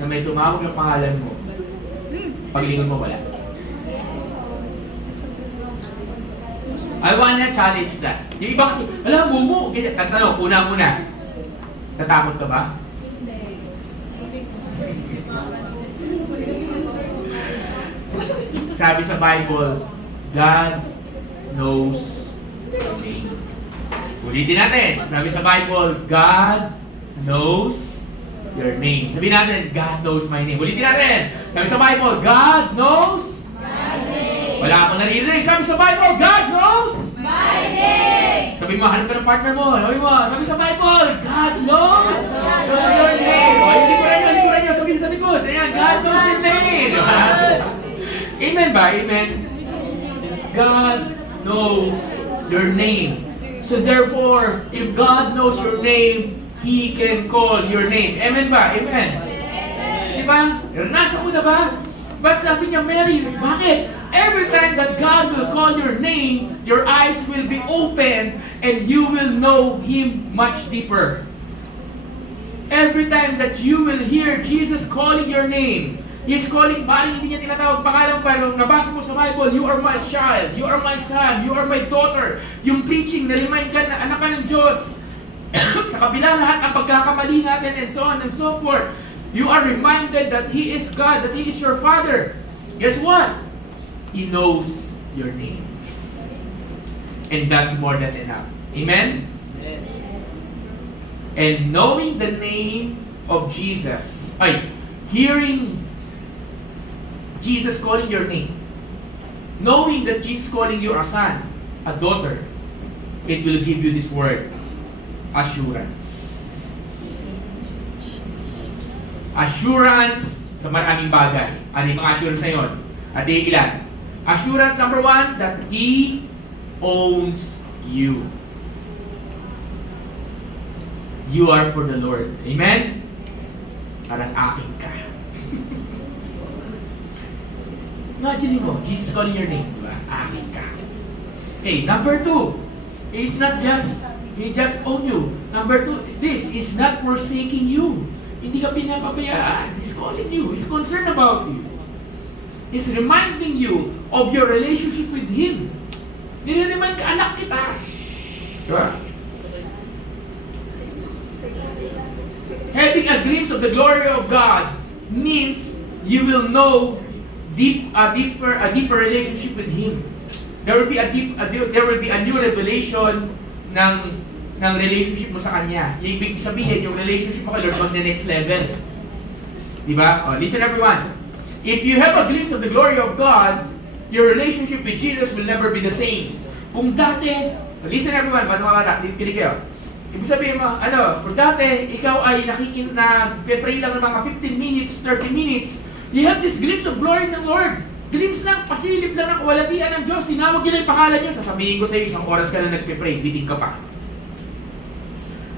na may tumawag ng pangalan mo, paglingon mo wala? I wanna challenge that. Yung iba kasi, alam, bumo. At tanong, una. Natakot ka ba? Sabi sa Bible, God knows your name. Ulitin natin. Sabi sa Bible, God knows your name. Sabihin natin, God knows my name. Ulitin natin. Sabi sa Bible, God knows My name. Wala akong naririnig. Sabi sa Bible, God knows My name. Sabi mo, hanap ka ng partner mo. Sabi sa Bible, God knows God your knows name. your O, yung likuran name. nyo. Sabihin sa likod. Ayan, God knows your name. Diba? Amen ba? Amen. God knows your name. So therefore, if God knows your name, He can call your name. Amen ba? Amen. Diba? Nasa una ba? But sabi niya, Mary, bakit? Every time that God will call your name, your eyes will be open and you will know Him much deeper. Every time that you will hear Jesus calling your name, He's calling, parang hindi niya tinatawag pangalan pa. Nung nabasa mo sa Bible, you are my child, you are my son, you are my daughter. Yung preaching, na-remind ka na anak ka ng Diyos. Sa kabila lahat ang pagkakamali natin and so on and so forth. You are reminded that He is God, that He is your Father. Guess what? He knows your name. And that's more than enough. Amen? And knowing the name of Jesus, hearing Jesus calling your name, knowing that Jesus calling you a son, a daughter, it will give you this word, assurance. Assurance sa maraming bagay. Ano yung mga assurance na yun? At ilan? Assurance number 1, that He owns you. You are for the Lord. Amen? Parang akin ka. Imagine mo, Jesus calling your name, di ba? Akin ka. Okay, number 2, it's not just, He just own you. Number 2 is this, He's not forsaking you. Hindi ka pinapabayaan. He's calling you. He's concerned about you. He's reminding you of your relationship with Him. Nire-remind ka, anak kita. Diba? Having a glimpse of the glory of God means you will know a deeper relationship with Him. There will be a new revelation ng relationship mo sa Kanya. Yung ibig sabihin, yung relationship mo kay Lord on the next level. Di ba? Oh, listen everyone. If you have a glimpse of the glory of God, your relationship with Jesus will never be the same. Kung dati, listen everyone, mga bata, kinig kayo. Ibig sabihin mo, kung dati, ikaw ay nag-pray lang ng mga 15 minutes, 30 minutes, you have this glimpse of glory ng Lord. Glimpse lang, pasilip lang ng kawalatian ng Diyos. Sinawag yun ang pangalan niyo. Sasabihin ko sa iyo, isang oras ka na nagpe-pray, biting ka pa.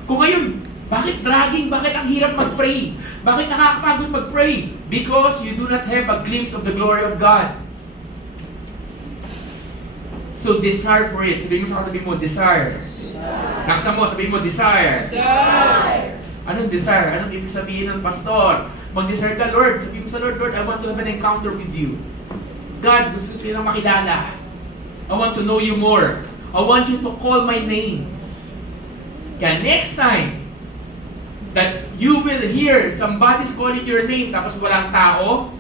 Kung ngayon, bakit dragging? Bakit ang hirap mag-pray? Bakit nakakapagod mag-pray? Because you do not have a glimpse of the glory of God. So desire for it. Sabihin mo sa katabi mo, desire. Naksa mo, sabihin mo, desire. Desire. Anong desire? Anong ibig sabihin ng pastor? Mag-desire ka, Lord. Sabihin mo sa Lord, Lord, I want to have an encounter with you. God, gusto ko silang makilala. I want to know you more. I want you to call my name. Kaya next time that you will hear somebody's calling your name tapos walang tao,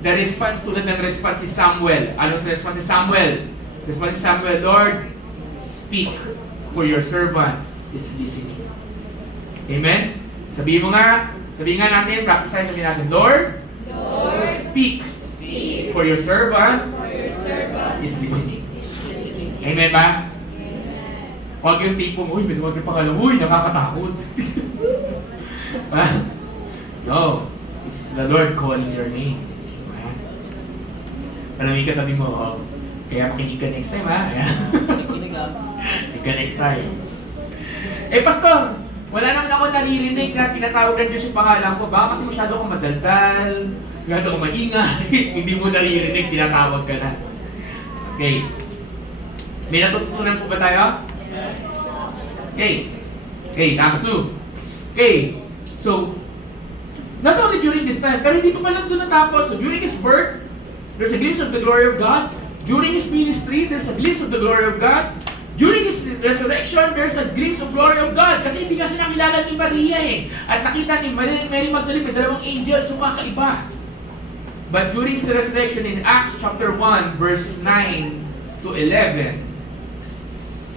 the response tulad ng response si Samuel. Anong response si Samuel? Response si Samuel, Lord, speak, for your servant is listening. Amen? Sabihin nga natin, practice tayo, sabihin natin, Lord, speak, for your servant is listening. Amen ba? Huwag yung tipo mo, uy, may duwag yung pangalan, uy, nakakatakot. No, it's the Lord calling your name. Palamig ka tabi mo, oh. Kaya makinig ka next time, ha? Makinig ka next time. Pastor, wala naman ako naririnig na tinatawag ng Diyos yung pangalan ko. Baka kasi masyado akong madaldal, masyado akong maingay, hindi mo naririnig, tinatawag ka na. Okay. May natutunan po ba tayo? Okay, task 2. Okay, so, not only during this time, pero hindi pa pala doon natapos. So, during His birth, there's a glimpse of the glory of God. During His ministry, there's a glimpse of the glory of God. During His resurrection, there's a glimpse of glory of God. Kasi hindi kasi nakilala ni Maria At nakita ni Mary Magdalene, may dalawang angels, so kakaiba. But during His resurrection in Acts chapter 1, verse 9 to 11,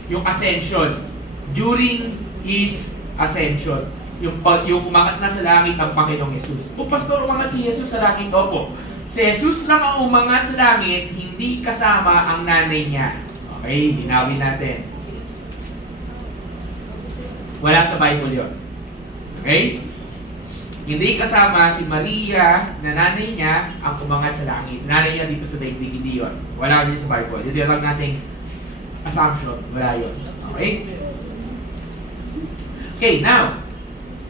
yung ascension. During His ascension, yung umangat na sa langit ang Panginoong Jesus. Kung pastor, umangat si Jesus sa langit, opo. Si Jesus lang ang umangat sa langit, hindi kasama ang nanay niya. Okay, linawin natin. Wala sa Bible yun. Okay? Hindi kasama si Maria na nanay niya ang umangat sa langit. Nanay niya dito sa daigdig, hindi yun. Wala din sa Bible. Hindi lang nating assumption. Wala yun. Okay? Okay, now.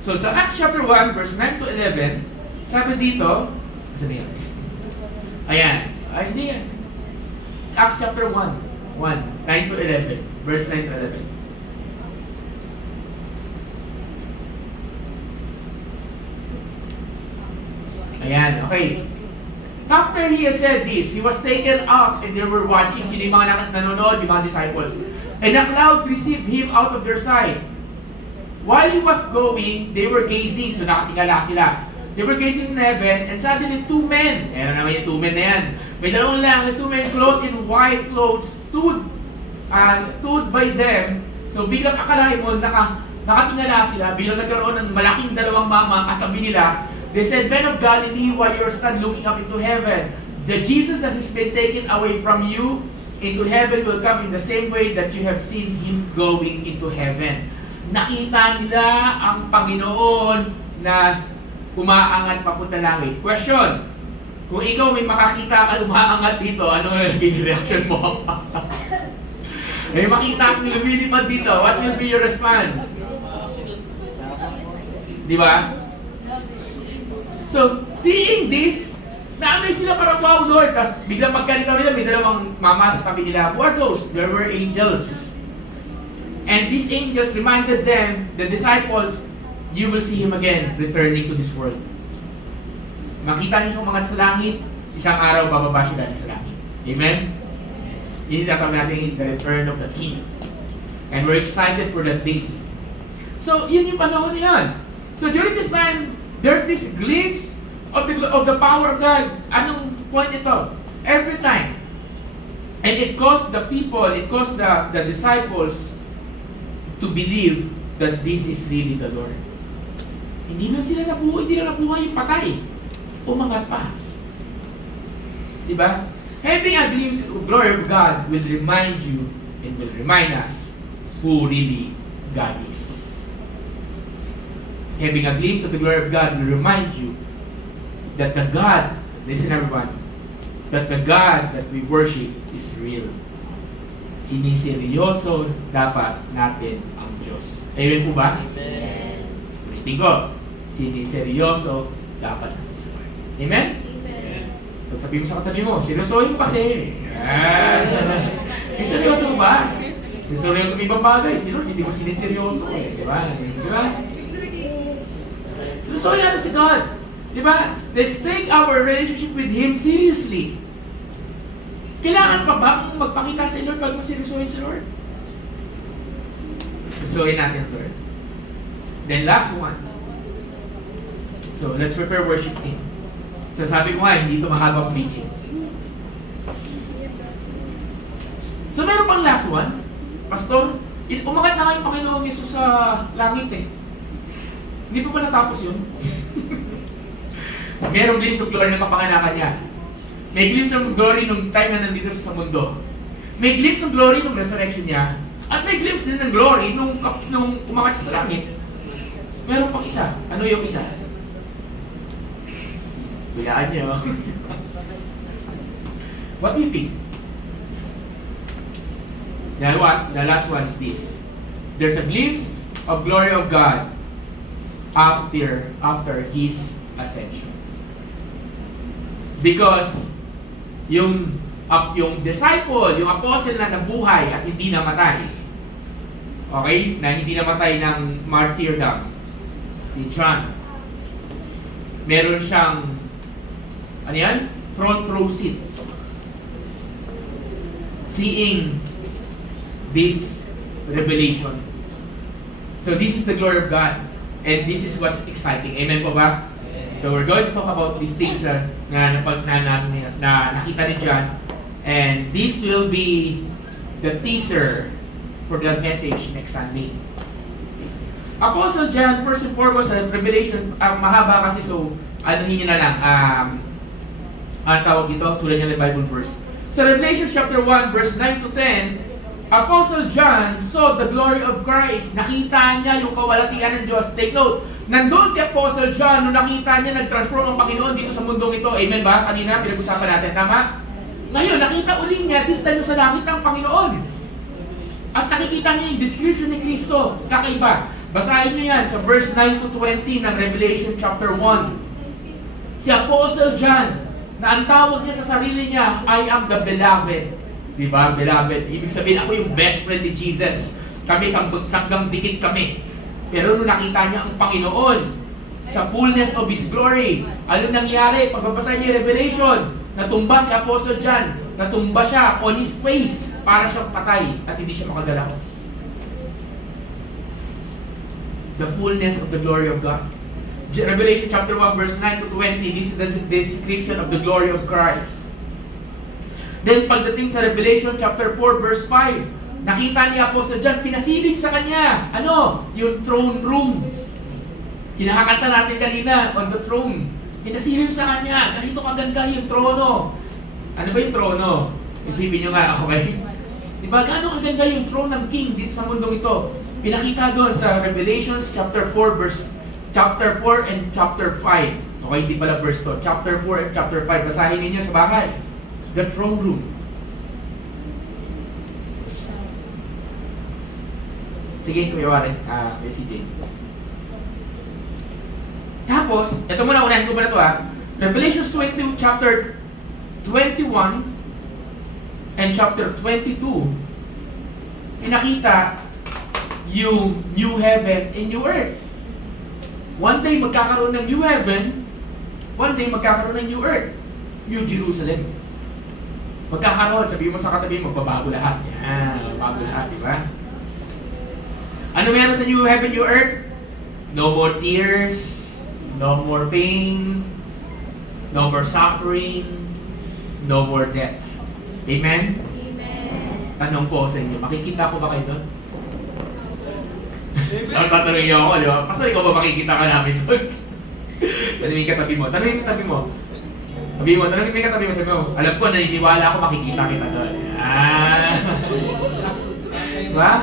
So sa Acts chapter 1, verse 9 to 11, sabi dito, saan yan? Ayan. Ay, hindi yan. Acts chapter 1, 9 to 11. Verse 9 to 11. Ayan, okay. After he has said this, he was taken up and they were watching. Sino yung mga nanonood, yung mga disciples. And a cloud received him out of their sight. While he was going, they were gazing. So nakatingala sila. They were gazing in heaven, and suddenly two men, meron naman yung two men na yan, may dalawang lang, the two men clothed in white clothes stood by them. So biglang akalain mo, nakatingala sila, biglang nagkaroon ng malaking dalawang mama katabi nila. They said, Men of Galilee, why you stand looking up into heaven? The Jesus that has been taken away from you into heaven will come in the same way that you have seen Him going into heaven. Nakita nila ang Panginoon na umaangat papunta langit. Question, kung ikaw may makakita ka umaangat dito, ano yung reaction mo? May makita kang lumilipad dito, what will be your response? Di ba? So, seeing this, naamay sila parang, wow Lord, tapos biglang magkanitaw nila, may dalawang mama sa tabi nila. Who are those? There were angels. And these angels reminded them, the disciples, you will see Him again returning to this world. Makita niyo sa umangat sa langit, isang araw bababa siya galing sa langit. Amen? Yun yung natin the return of the King. And we're excited for that day. So, yun yung panahon niyan. So, during this time, there's this glimpse of the power of God. Anong point ito? Every time. And it caused the people, it caused the disciples to believe that this is really the Lord. Hindi lang nabuhay yung patay. Umangat pa. Diba? Having a glimpse of the glory of God will remind you and will remind us who really God is. Having a glimpse of the glory of God will remind you that the God, listen everyone, that the God that we worship is real. Siniseryoso dapat natin ang Diyos. Amen po ba? Amen. Ulitin ko, siniseryoso dapat natin sa Lord. Amen? So sabihin mo sa katabi mo, seryosohin mo kasi. Yan. Seryoso mo ba? Seryoso mo ibang bagay. Si Lord, hindi mo siniseryoso eh. Diba? Diba? Seryosohin natin si God. Diba? Let's take our relationship with Him seriously. Kailangan pa ba mong magpakita sa Lord pag mo seryosohin si Lord? Seryosohin natin, Lord. Then last one. So, let's prepare worship team. So, sabi ko nga, hindi ito mahabang preaching. So, meron pang last one. Pastor, umangat na nga yung Panginoong Yesus sa langit eh. Hindi pa ba natapos yun? Merong glimpse of glory na kapanganakan niya. May glimpse of glory nung time na nandito sa mundo. May glimpse of glory nung resurrection niya. At may glimpse din ng glory nung umangat siya sa langit. Meron pang isa. Ano yung isa? Bilaan niyo. What do you think? The last one is this. There's a glimpse of glory of God after His ascension. Because yung disciple, yung apostle na nabuhay at hindi namatay, okay? Na hindi namatay ng martyrdom, si John, meron siyang ano yan? Front row seat. Seeing this revelation. So this is the glory of God. And this is what's exciting. Amen po ba? So we're going to talk about these things na nakita ni John. And this will be the teaser for the message next Sunday. Apostle John, first and foremost, sa Revelation, mahaba kasi so, anuhin nyo na lang, ang tawag dito, sulat nyo ng Bible verse. Sa Revelation chapter 1, verse 9 to 10, Apostle John saw the glory of Christ. Nakita niya yung kawalatian ng Diyos. Take note, nandun si Apostle John nung nakita niya nag-transform ang Panginoon dito sa mundong ito. Amen ba? Kanina, pinag-usapan natin. Tama? Ngayon, nakita uli niya, this time sa langit ng Panginoon. At nakikita niya yung description ni Kristo. Kakaiba. Basahin niyo yan sa verse 9 to 20 ng Revelation chapter 1. Si Apostle John, na ang tawag niya sa sarili niya, I am the beloved. Diba? Beloved. Ibig sabihin, ako yung best friend ni Jesus. Kami, sanggang dikit kami. Pero nung nakita niya ang Panginoon, sa fullness of His glory, ano nangyari? Pagbabasa niya Revelation, natumba si Apostle John, natumba siya on his face, para siyang patay, at hindi siya makagalaw. The fullness of the glory of God. Revelation chapter 1 verse 9 to 20, this is the description of the glory of Christ. Then pagdating sa Revelation chapter 4 verse 5, nakita ni Apostle John, pinasilip sa kanya, ano? Yung throne room. Kinakanta natin kanina, on the throne. Pinasilip sa kanya, ganito kaganda yung trono. Ano ba yung trono? Isipin nyo nga, okay? Diba, gaano kaganda yung throne ng king dito sa mundong ito? Pinakita doon sa Revelations chapter 4 and chapter 5. Okay, hindi pala verse 2. Chapter 4 and chapter 5. Basahin ninyo sa bahay. The throne room. Sige, Kuya Warren. Kuya CJ. Tapos, ito muna, unahin ko muna ito Revelations 20, chapter 21 and chapter 22. Pinakita yung new heaven and new earth. One day magkakaroon ng new heaven, one day magkakaroon ng new earth, New Jerusalem. Magkakaroon, sabihin mo sa katabi, magbabago lahat. Yan, magbabago lahat, di ba? Ano meron sa new heaven, new earth? No more tears, no more pain, no more suffering, no more death. Amen? Amen. Tanong ko sa inyo, makikita ko ba kayo doon? Ang tatanungin niyo ako, di ba? Pastor, ikaw ba makikita ka namin doon? Tanungin ka tabi mo. Tanungin ka tabi mo. Sabi mo, tanungin ka tabi mo. Sabi mo, alam ko, naniniwala ako makikita kita doon. Diba?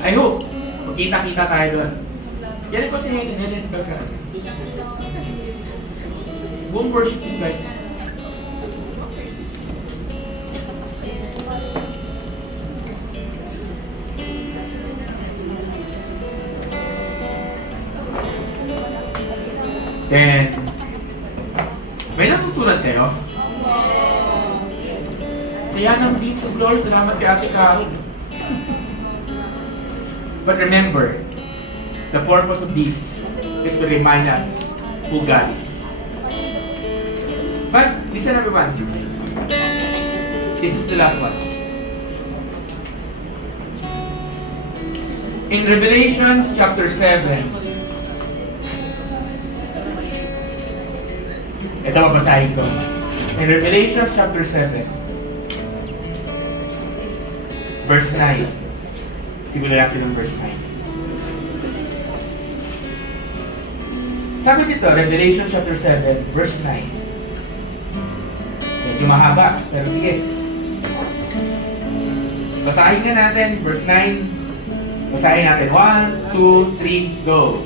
I hope. Magkita-kita tayo doon. Yan ko si Helen. Yan ko sa Boom worship team, guys. Then, may natutunan kayo? Saya ng Deeds of Glory, salamat kay Ate Carol. But remember, the purpose of this is to remind us who God is. But, listen everyone. This is the last one. In Revelations chapter 7, ito mapasahin ko. In Revelation chapter 7, verse 9. Simulan natin ng verse 9. Sabi dito, Revelation chapter 7, verse 9. Medyo mahaba, pero sige. Basahin nga natin, verse 9. Basahin natin. 1, 2, 3, go.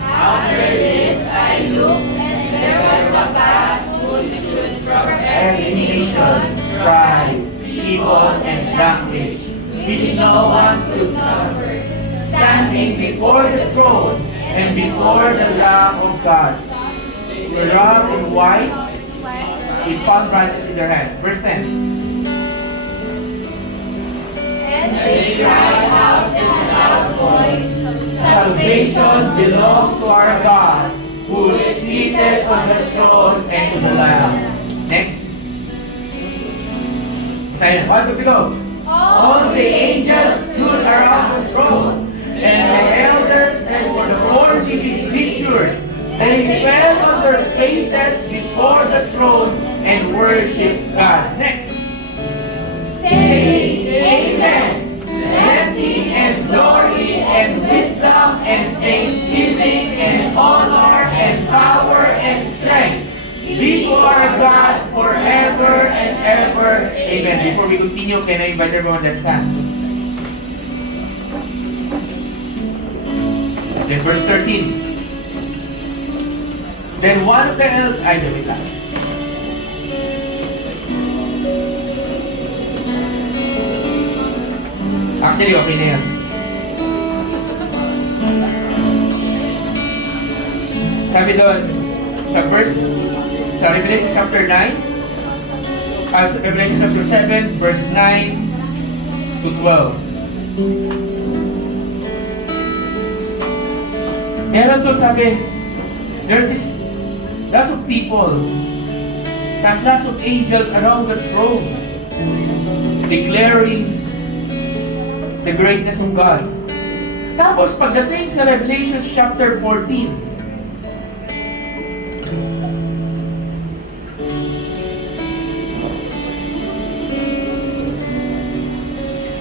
After this I looked, and there was a vast multitude from every nation, tribe, people, and language, which no one could number, standing before the throne and before the Lamb of God, who were robed in white, with palm branches in their hands. Verse 10. And they cried out in a loud voice, Salvation belongs to our God, who is seated on the throne and to the Lamb. Next. Basahin na. 1, 2, 3, go. All the angels stood around the throne, and the elders and the 4 living creatures. They fell on their faces before the throne and worshiped God. Next. Saying, Amen. Blessing and glory and wisdom and thanksgiving and honor and power and strength be to our God forever and ever. Amen. Before we continue, can I invite everyone to stand? Then verse 13. Then one of the elders... Ay, wait lang. Actually, okay na yan. Sabi doon, sa Revelation chapter 9, Revelation chapter 7, verse 9 to 12. Meron doon sabi, there's this lots of people, there's lots of angels around the throne, declaring the greatness of God. Tapos pagdating sa Revelation chapter 14,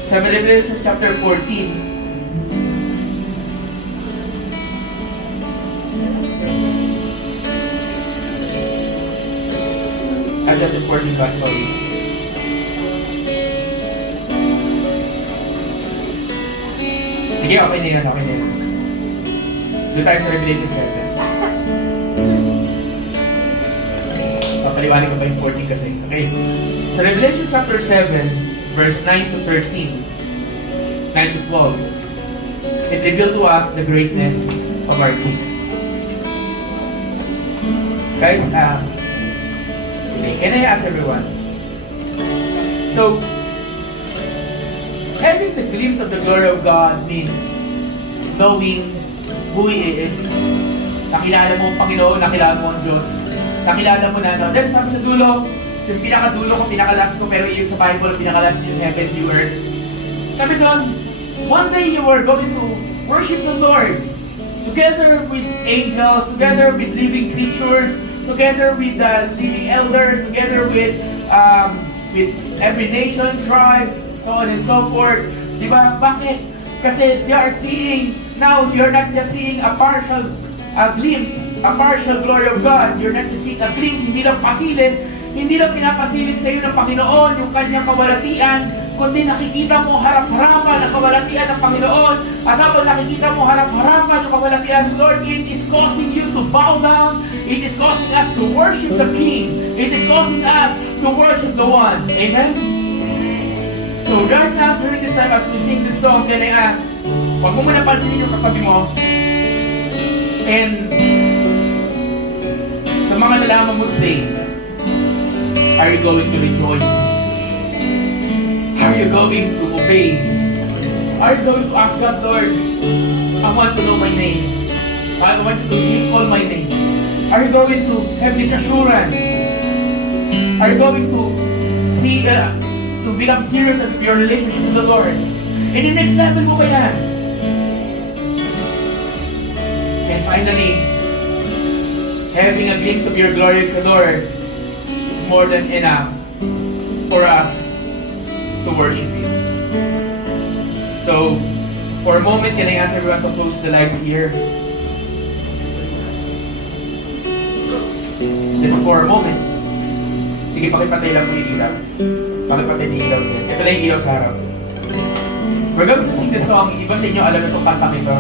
sa Revelation chapter 14, chapter 14 God, sorry. Sige, okay na yan, okay na yan. Doon tayo sa Revelation 7. Papaliwanag ko ba yung 14 kasi? Okay. Sa Revelation chapter 7, verse 9 to 13, 9 to 12, it revealed to us the greatness of our King. Guys, can I ask everyone? So, having the glimpse of the glory of God means knowing who He is. Nakilala mo ang Panginoon, nakilala mo ang Diyos. Nakilala mo na, no? Then sabi sa dulo, yung pinakadulo ko, pinakalas ko, pero yung sa Bible, pinakalas yung heaven, the earth. Sabi doon, one day you are going to worship the Lord together with angels, together with living creatures, together with the living elders, together with every nation, tribe, so on and so forth. Di ba? Bakit? Kasi they are seeing, now you're not just seeing a partial glimpse, a partial glory of God. You're not just seeing a glimpse, hindi lang pinapasilip sa iyo ng Panginoon yung kanyang kawalatian, kundi nakikita mo harap-harapan ang kawalatian ng Panginoon. At habang nakikita mo harap-harapan yung kawalatian, Lord, it is causing you to bow down. It is causing us to worship the King. It is causing us to worship the One. Amen? So right now, during this time, as we sing this song, can I ask, huwag mo muna pansinin yung katabi mo. And sa mga nalaman mo today, are you going to rejoice? Are you going to obey? Are you going to ask God, Lord, I want to know my name. I want you to call my name. Are you going to have this assurance? Are you going to see, to become serious with your relationship with the Lord? And the next level mo ba yan? And finally, having a glimpse of your glory to the Lord is more than enough for us to worship Him. So, for a moment, can I ask everyone to close the lights here? Just for a moment. Sige, pakipatay lang po yung ilaw. Pakipatay yung ilaw. Ito lang yung ilaw sa harap. We're going to sing the song. Iba sa inyo alam na itong kantang ito.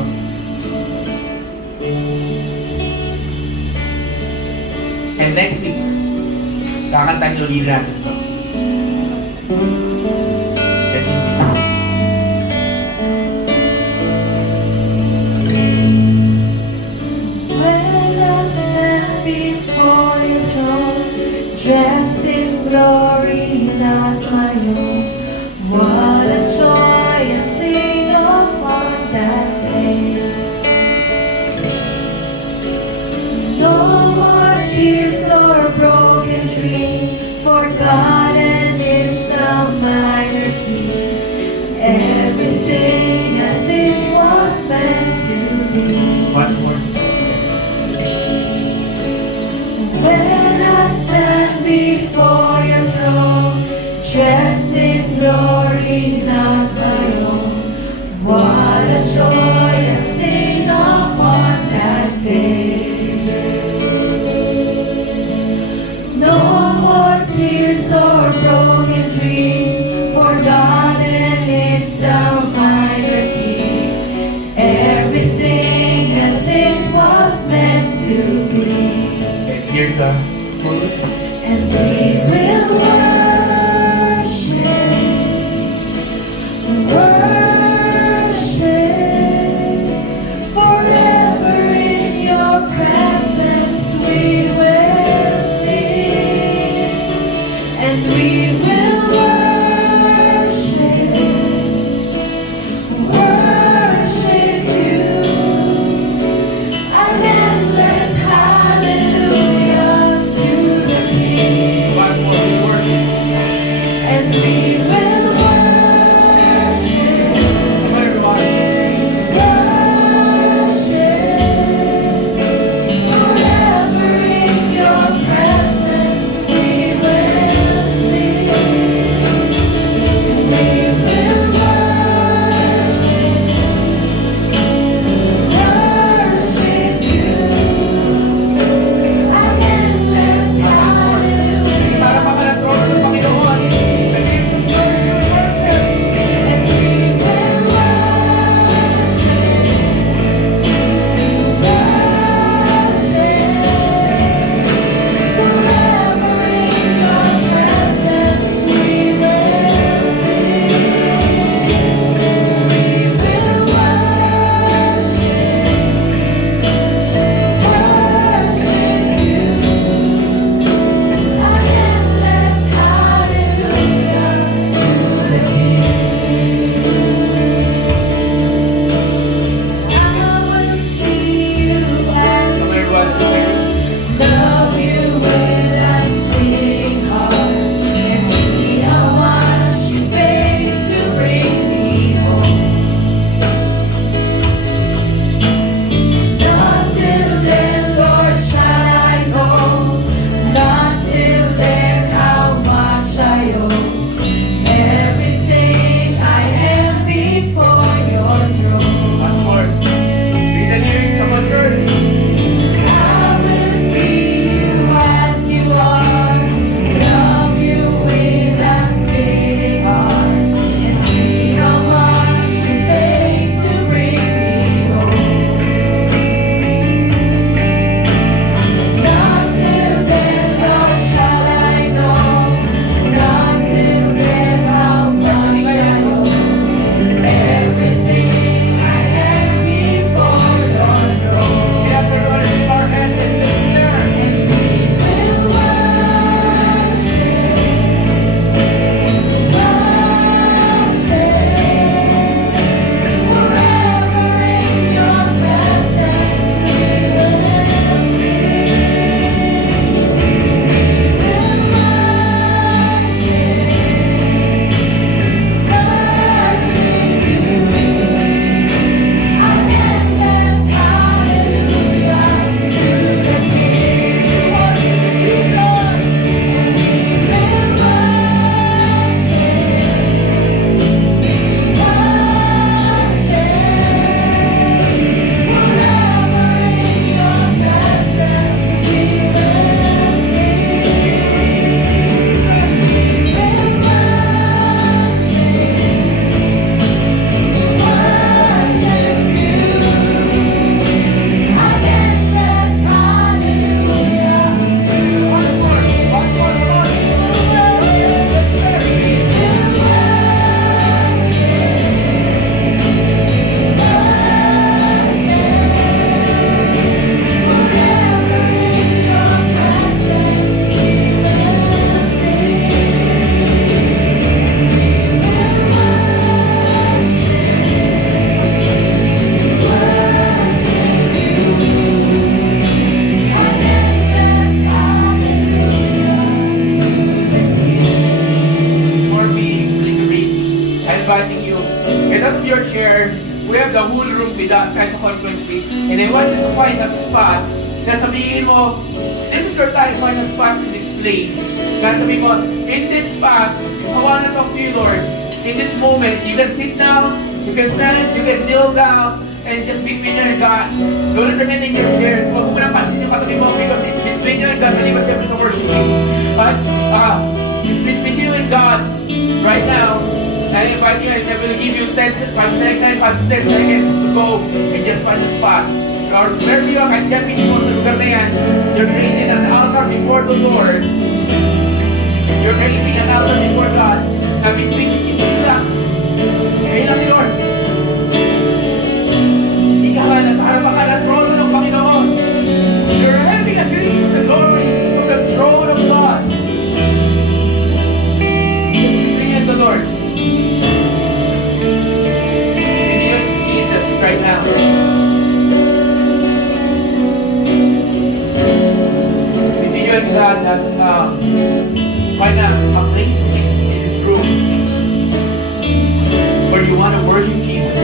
And next week, kakantahin nyo ulit natin ito. Let's sing this. When I stand before your throne, dressed in glory, not my own, what a joy I sing of on that day. No more tears or broken dreams, forgotten is the minor key. Everything as it was meant to be. Once more. When I stand before your throne, dressed in glory, not my own, what a joy I sing of on that day. No more tears or broken dreams, forgotten is the minor key. Everything as it was meant to be. And here's the chorus. And we will worship, worship, forever in your presence we will sing. And we will worship, worship you. An endless hallelujah to the King. Once more, we worship your chair. We have the whole room with us kahit sa conference week. And I want you to find a spot na sabihin mo, this is your time, find a spot in this place. Na sabihin mo, in this spot, I want to talk to you, Lord. In this moment, you can sit down, you can stand, you can kneel down, and just between you and God. Don't remain in your chairs. Huwag mo munang pasin yung katabi mo because it's between you and God. Maliwas kami sa worship. But, it's between you and God right now. I invite you and I will give you 5 seconds, 5 to 10 seconds to go and just find a spot. Or wherever you are, kahit yan mismo sa lugar na yan, you're creating an altar before the Lord. You're creating an altar before God na between each lang. Kaya lang ni Lord. Ikaw nga nasa harapan ka ng trono ng Panginoon. You're having a glimpse of the glory of the throne of God. Just bring the Lord. Right now. It's between you and God that find a place in this room where you want to worship Jesus,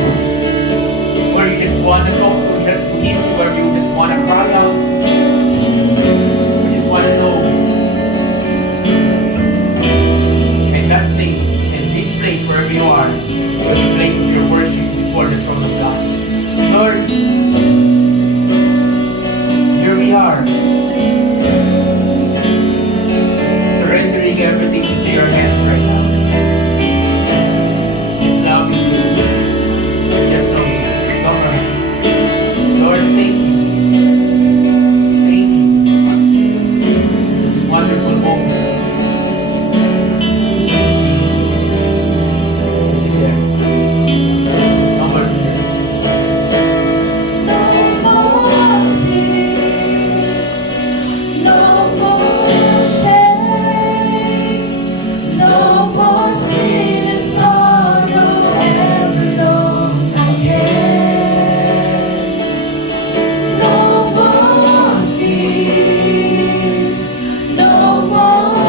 where you just want to talk to Him, where you just want to cry out, you just want to know. And that place, and this place, wherever you are, is the place of your worship before the throne of God. Lord, here we are, surrendering everything into your hands right now. Just love you, just know you. Lord, thank you. Thank you. This wonderful moment. Jesus. It's there. No more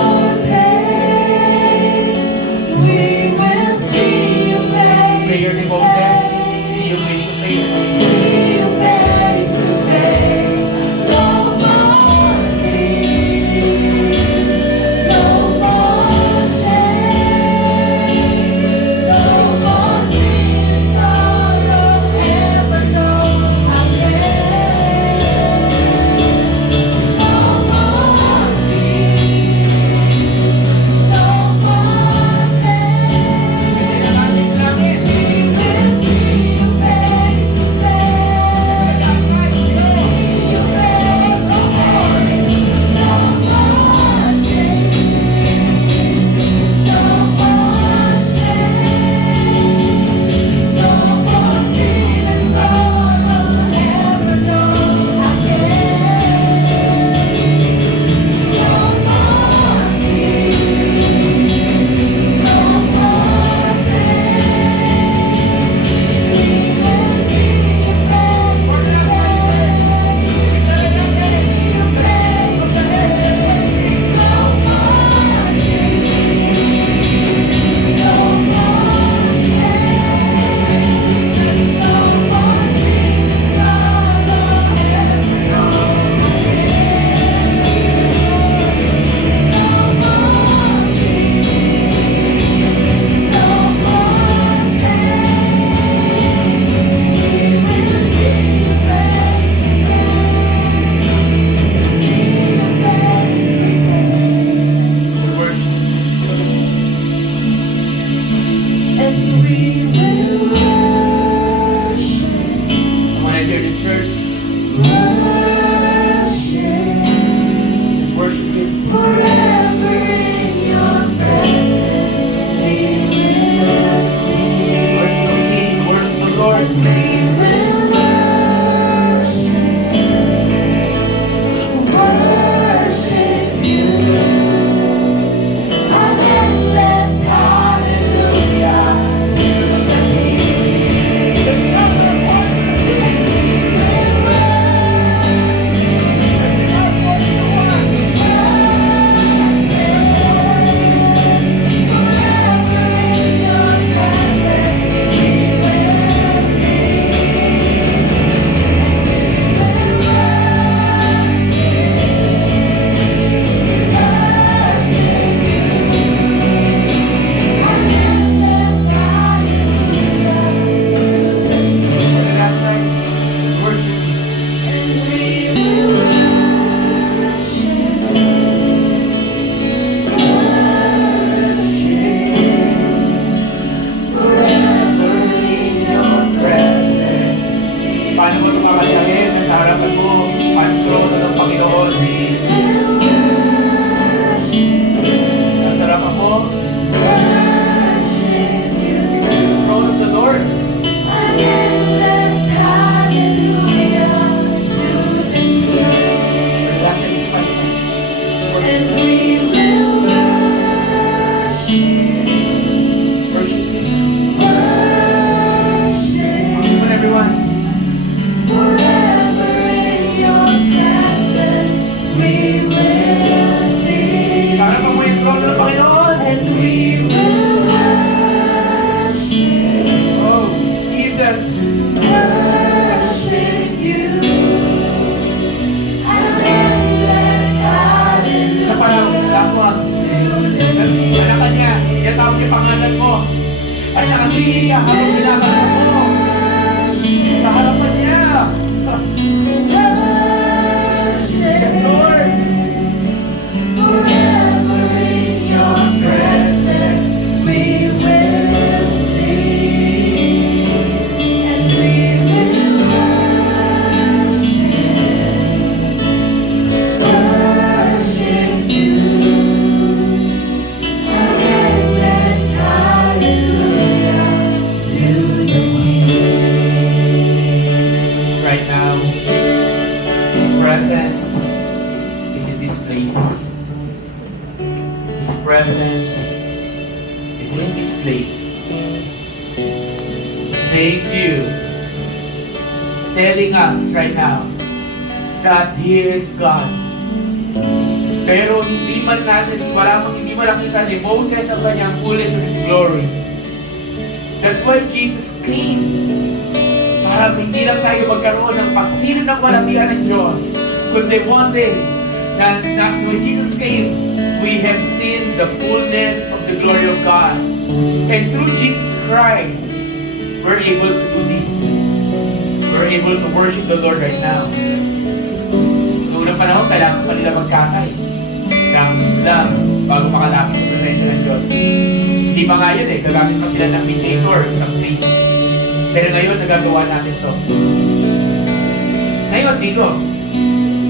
worship you. the throne of the Lord. An endless hallelujah to the King. Last time is fine. And we will worship, Worship Him. worship. Come on, everyone. Forever in your presence we will sing. Sana pa mo yung throne ng Panginoon. And we will worship, Oh, Jesus. worship you. An endless Isa pa lang, last one. hallelujah to the Anak ka niya, yatawag niya pangalan mo. At nakabigay siya habang binabanat mo. Sa harapan niya. Yes, Lord. Forever in your presence we will sing, and we will worship you. An endless hallelujah to the King. Right now, His presence is in this place. His presence is in this place. Thank you. Telling us right now that He is God. Pero hindi man natin, hindi man nakita ni Moses ang kanyang fullness of His glory. That's why Jesus came. Para hindi lang tayo magkaroon ng pasilip ng kalamihan ng Diyos, kundi one day, na when Jesus came, we have seen the fullness of the glory of God. And through Jesus Christ, we're able to do this. We're able to worship the Lord right now. Noong unang panahon, kailangan pa nila magkakay ng ulam bago makalapit sa presensya ng Diyos. Hindi pa nga yun gagamit pa sila ng mediator, isang priest. Pero ngayon, nagagawa natin to. Ngayon, dito,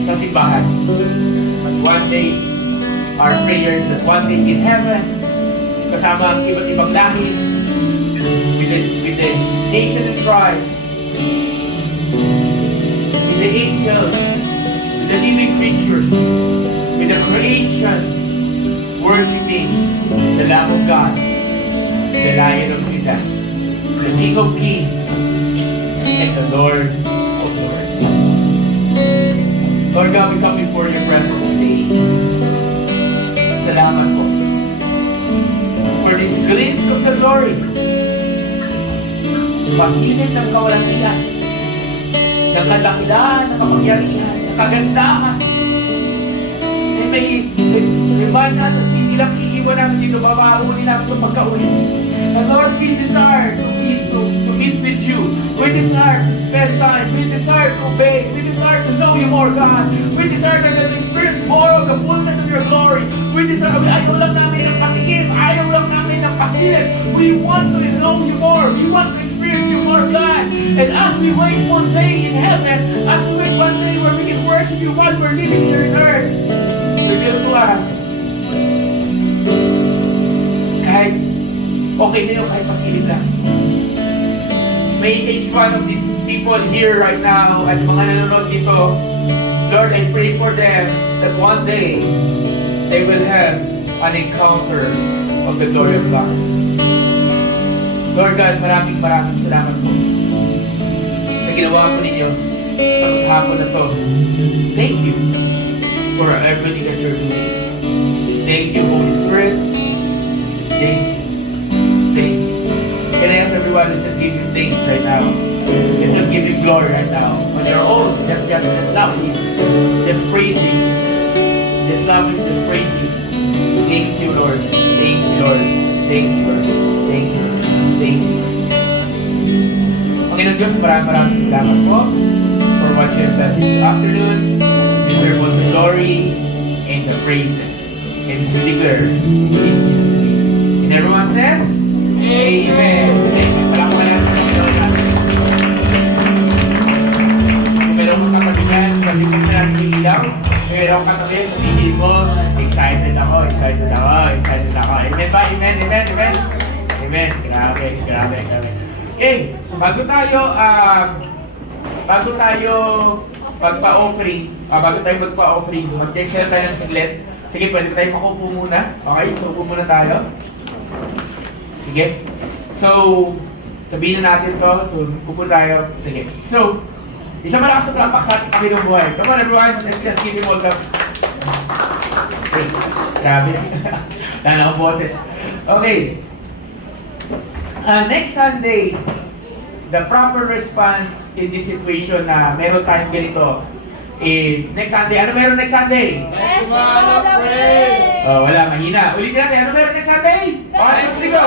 sa simbahan. But one day, our prayers that one day in heaven, kasama ang iba't ibang lahi, with the nation and tribes, with the angels, with the living creatures, with the creation, worshiping the Lamb of God, the Lion of Judah, the King of Kings, and the Lord of Lords. Lord God, we come before your presence today. Salamat po for this glimpse of the glory. Pasilip ng kawalangian, ng kadakilaan, ng kapangyarihan, ng kagandahan. And may remind us at hindi lang iiwan namin dito, babahunin namin ito pagka-uwi. And Lord, we desire to meet with you. We desire to spend time. We desire to obey. We desire to know you more, God. We desire to experience more of the fullness of your glory. We desire, ayaw lang namin ng patikim. Ayaw lang namin ng pasilip. We want to know you more. We want to experience you more, God. And as we wait one day in heaven, as we wait one day where we can worship you while we're living here on earth, reveal to us. Kahit okay na yun, kahit pasilip lang. May each one of these people here right now at mga nanonood dito, Lord, I pray for them that one day they will have an encounter of the glory of God. Lord God, maraming salamat po sa ginawa po ninyo sa maghapon na to. Thank you for everything that you're doing. Thank you, Holy Spirit. Thank you. Thank you. Can I ask everyone, let's just give him thanks right now. Let's just give him glory right now. On your own, just love him. Just praise him. Just love him, just praise him. Thank you, Lord. Thank you, Lord. Thank you, Lord. Thank you, Lord. Thank you, Lord. Panginoon Diyos, maraming salamat po for what you have done this afternoon. You deserve all the glory and the praises. And this we declare in Jesus' name. And everyone says, Amen. Thank you. Palakpakan natin ang Panginoon natin. Kung meron kang katabi niyan, palipas na natin yung ilaw. Kung meron kang katabi, sabihin mo, excited ako. Amen. Amen ba? Amen, amen, amen. Amen. Grabe, grabe, grabe. Okay, bago tayo magpa-offering, mag-exhale tayo ng saglit. Sige, pwede tayo makupo muna. Okay, so upo muna tayo. Sige. So, sabihin na natin to. So, upo tayo. Sige. So, isang malakas na palapak sa ating Panginoong buhay. Come on everyone, let's just give him all the... Okay, grabe. Tana akong boses. Okay. Next Sunday, the proper response in this situation na meron tayong ganito is next Sunday. Ano meron next Sunday? Festival of Praise! Oh, wala, mahina. Ulitin natin, ano meron next Sunday? Oh, let's go!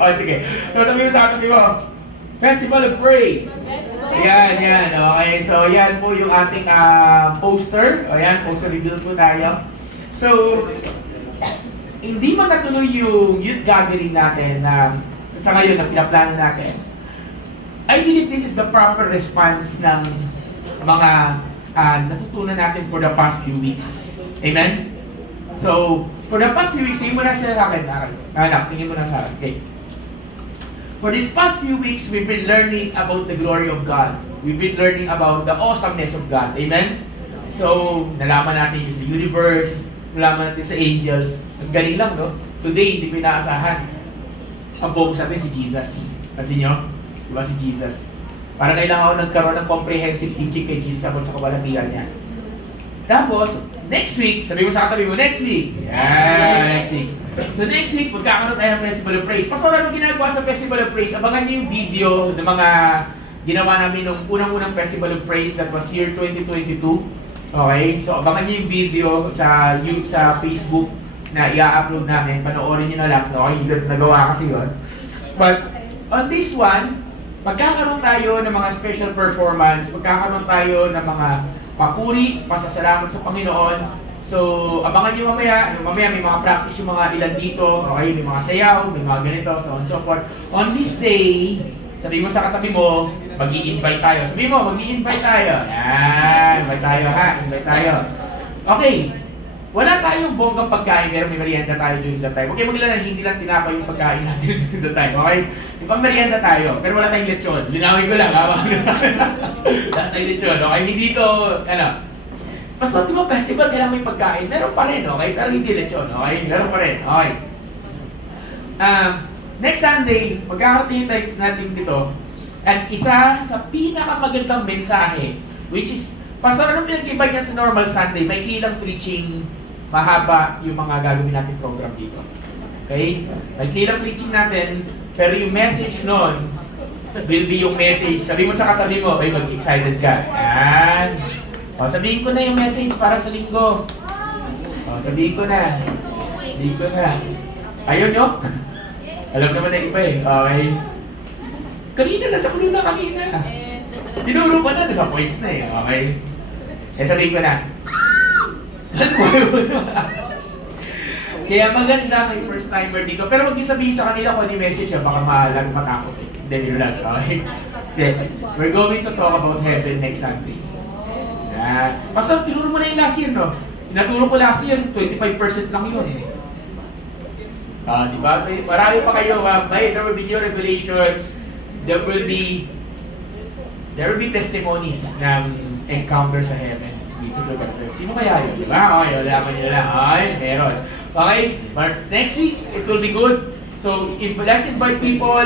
Oh, sige. So, sabihin mo sa katabi mo, Festival of Praise. Yan, yan. Okay, so yan po yung ating poster. O yan, poster reveal po tayo. So, hindi magkatuloy yung youth gathering natin na sa ngayon na pinaplano natin. I believe this is the proper response ng mga natutunan natin for the past few weeks. Amen? So, for the past few weeks, tingin mo na sa akin. Anak, tingin mo na sa akin. Okay. For these past few weeks, we've been learning about the glory of God. We've been learning about the awesomeness of God. Amen? So, nalaman natin yung sa universe, nalaman natin sa angels. Ang galing lang, no? Today, hindi ko inaasahan. Ang focus natin si Jesus. Kasi nyo? Diba si Jesus? Para kailangan ako nagkaroon ng comprehensive teaching kay Jesus about sa kabalatian niya. Tapos, next week, sabi mo sa katabi mo, next week. Yeah, next week. So next week, magkakaroon tayo ng Festival of Praise. Pastor, ano ginagawa sa Festival of Praise? Abangan niyo yung video ng mga ginawa namin nung unang-unang Festival of Praise that was year 2022. Okay? So abangan niyo yung video sa Facebook na i-upload namin. Panoorin niyo na lang. Okay? Hindi nagawa kasi yun. But on this one, magkakaroon tayo ng mga special performance. Magkakaroon tayo ng mga papuri, pasasalamat sa Panginoon. So, abangan nyo mamaya. Mamaya may mga practice yung mga ilan dito. Okay, may mga sayaw, may mga ganito, so on and so forth. On this day, sabi mo sa katabi mo, mag-i-invite tayo. Sabi mo, mag-i-invite tayo. Yan, invite tayo ha, invite tayo. Okay, wala tayong bonggang pagkain, pero may merienda tayo during that time. Okay, maglala, hindi lang tinapay yung pagkain natin during that time. Okay, may pang merienda tayo, pero wala tayong lechon. Linawin ko lang, ha? Wala tayong lechon, okay? Hindi ito, basta di ba festival, kailangan may pagkain. Meron pa rin, okay? Pero hindi lechon, okay? Meron pa rin, okay? Next Sunday, magkakaroon natin dito at isa sa pinakamagandang mensahe, which is, Pastor, anong pinag-iba niya sa normal Sunday? May kilang preaching, mahaba yung mga gagawin natin program dito. Okay? May kilang preaching natin, pero yung message nun will be yung message. Sabi mo sa katabi mo, ay mag-excited ka. Yan. O, sabihin ko na yung message para sa linggo. O, sabihin ko na. Sabihin ko na. Ayaw nyo? Alam naman na iba eh. Okay. Kanina, nasa kulo na kanina. Tinuro pa na, nasa points na eh. Okay. Eh, sabihin ko na. Kaya maganda may first timer dito. Pero huwag niyo sabihin sa kanila kung ano yung message, baka malang matakot eh. Hindi, yun lang. Okay. We're going to talk about heaven next Sunday. Pastor, tinuro mo na yung last year, no? Tinaturo ko last year, 25% lang yun. Di ba? Marami pa kayo, there will be new revelations, there will be testimonies ng encounter sa heaven. Dito sa lugar. Sino kaya yun? Di ba? Okay, wala nyo lang. Okay, meron. Okay, but next week, it will be good. So, let's invite people,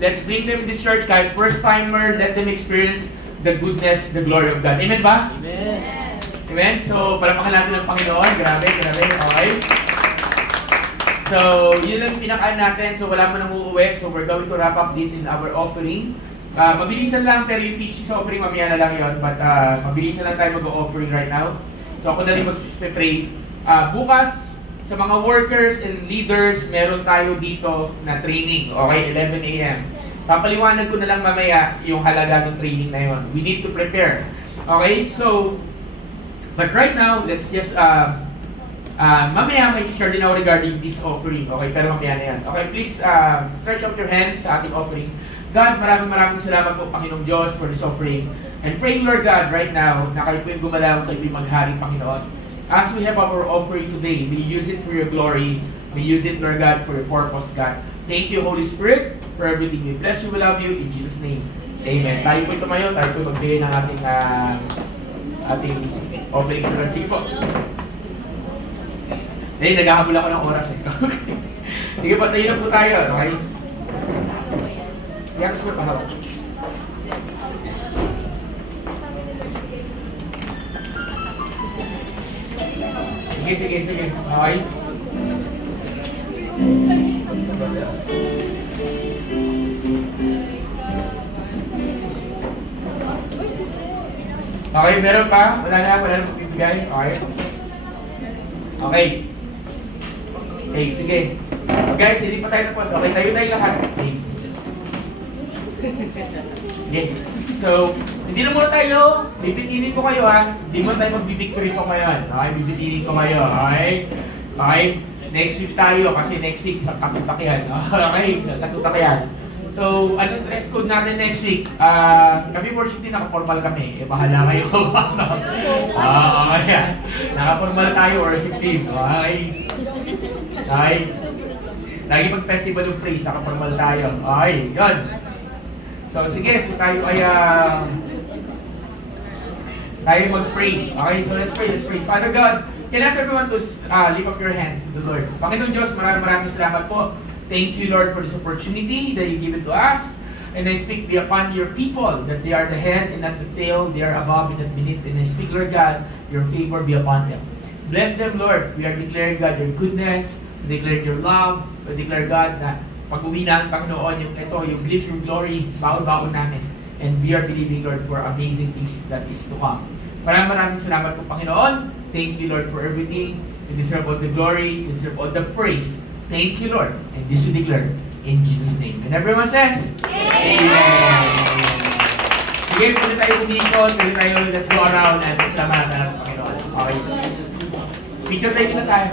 let's bring them in this church, kahit first timer, let them experience the goodness, the glory of God. Amen ba? Amen. Amen? So, palapakan natin ang Panginoon. Grabe, grabe. Okay. So, yun lang pinakaan natin. So, wala mo nang uuwi. So, we're going to wrap up this in our offering. Mabilisan lang, pero yung teaching sa offering, mamaya na lang yun. But, mabilisan lang tayo mag-offering right now. So, ako na rin mag-pray. Bukas, sa mga workers and leaders, meron tayo dito na training. Okay, 11 a.m. Papaliwanag ko na lang mamaya yung halaga ng training na yun. We need to prepare. Okay, so, but right now, let's just, mamaya may share din ako regarding this offering. Okay, pero mamaya na yan. Okay, please stretch out your hands sa ating offering. God, maraming salamat po, Panginoong Diyos, for this offering. And praying, Lord God, right now, na kayo po yung gumalaw, kayo po yung maghari, Panginoon. As we have our offering today, we use it for your glory. May use it, Lord God, for your purpose, God. Thank you, Holy Spirit, for everything. We bless you, we love you, in Jesus' name. Amen. Tayo po tumayo, tayo po magbigay ng ating opening sa Lord. Sige po. Naghahabol ako ng oras eh. Sige po, tayo na po tayo. Okay? Kaya gusto mo pahawak. Sige. Okay? Okay, meron pa? Wala na magbibigay? Okay? Okay. Okay, sige. Guys, hindi pa tayo tapos. Okay, tayo lahat. Okay. So, hindi na muna tayo. Bibitinin ko kayo ha. Hindi mo tayo magbibictory song ngayon. Okay, bibitinin ko kayo. Okay? Okay? Next week tayo kasi next week sa katutak yan. Okay, katutak yan. So, anong dress code natin next week? Kami worship din, naka-formal kami. Bahala kayo. Okay. Naka-formal tayo, worship team. Okay. Okay. Lagi pag festival of praise, naka-formal tayo. Okay, yun. So, sige. So, tayo ay tayo mag-pray. Okay, so let's pray. Father God, can I ask everyone to lift up your hands to the Lord? Panginoon Diyos, maraming salamat po. Thank you, Lord, for this opportunity that you give it to us. And I speak be upon your people, that they are the head and not the tail, they are above and not beneath. And I speak, Lord God, your favor be upon them. Bless them, Lord. We are declaring, God, your goodness, we declare your love, we declare, God, na pag-uwi na ang Panginoon, yung glimpse, your glory, baon-baon namin. And we are believing, Lord, for amazing things that is to come. Maraming salamat po, Panginoon. Thank you, Lord, for everything. You deserve all the glory, you deserve all the praise. Thank you, Lord. And this we declare in Jesus' name. And everyone says, Amen. Sige, pwede tayo umikot, pwede tayo, let's go around and salamat natin ang Panginoon. Okay. Picture tayo na tayo.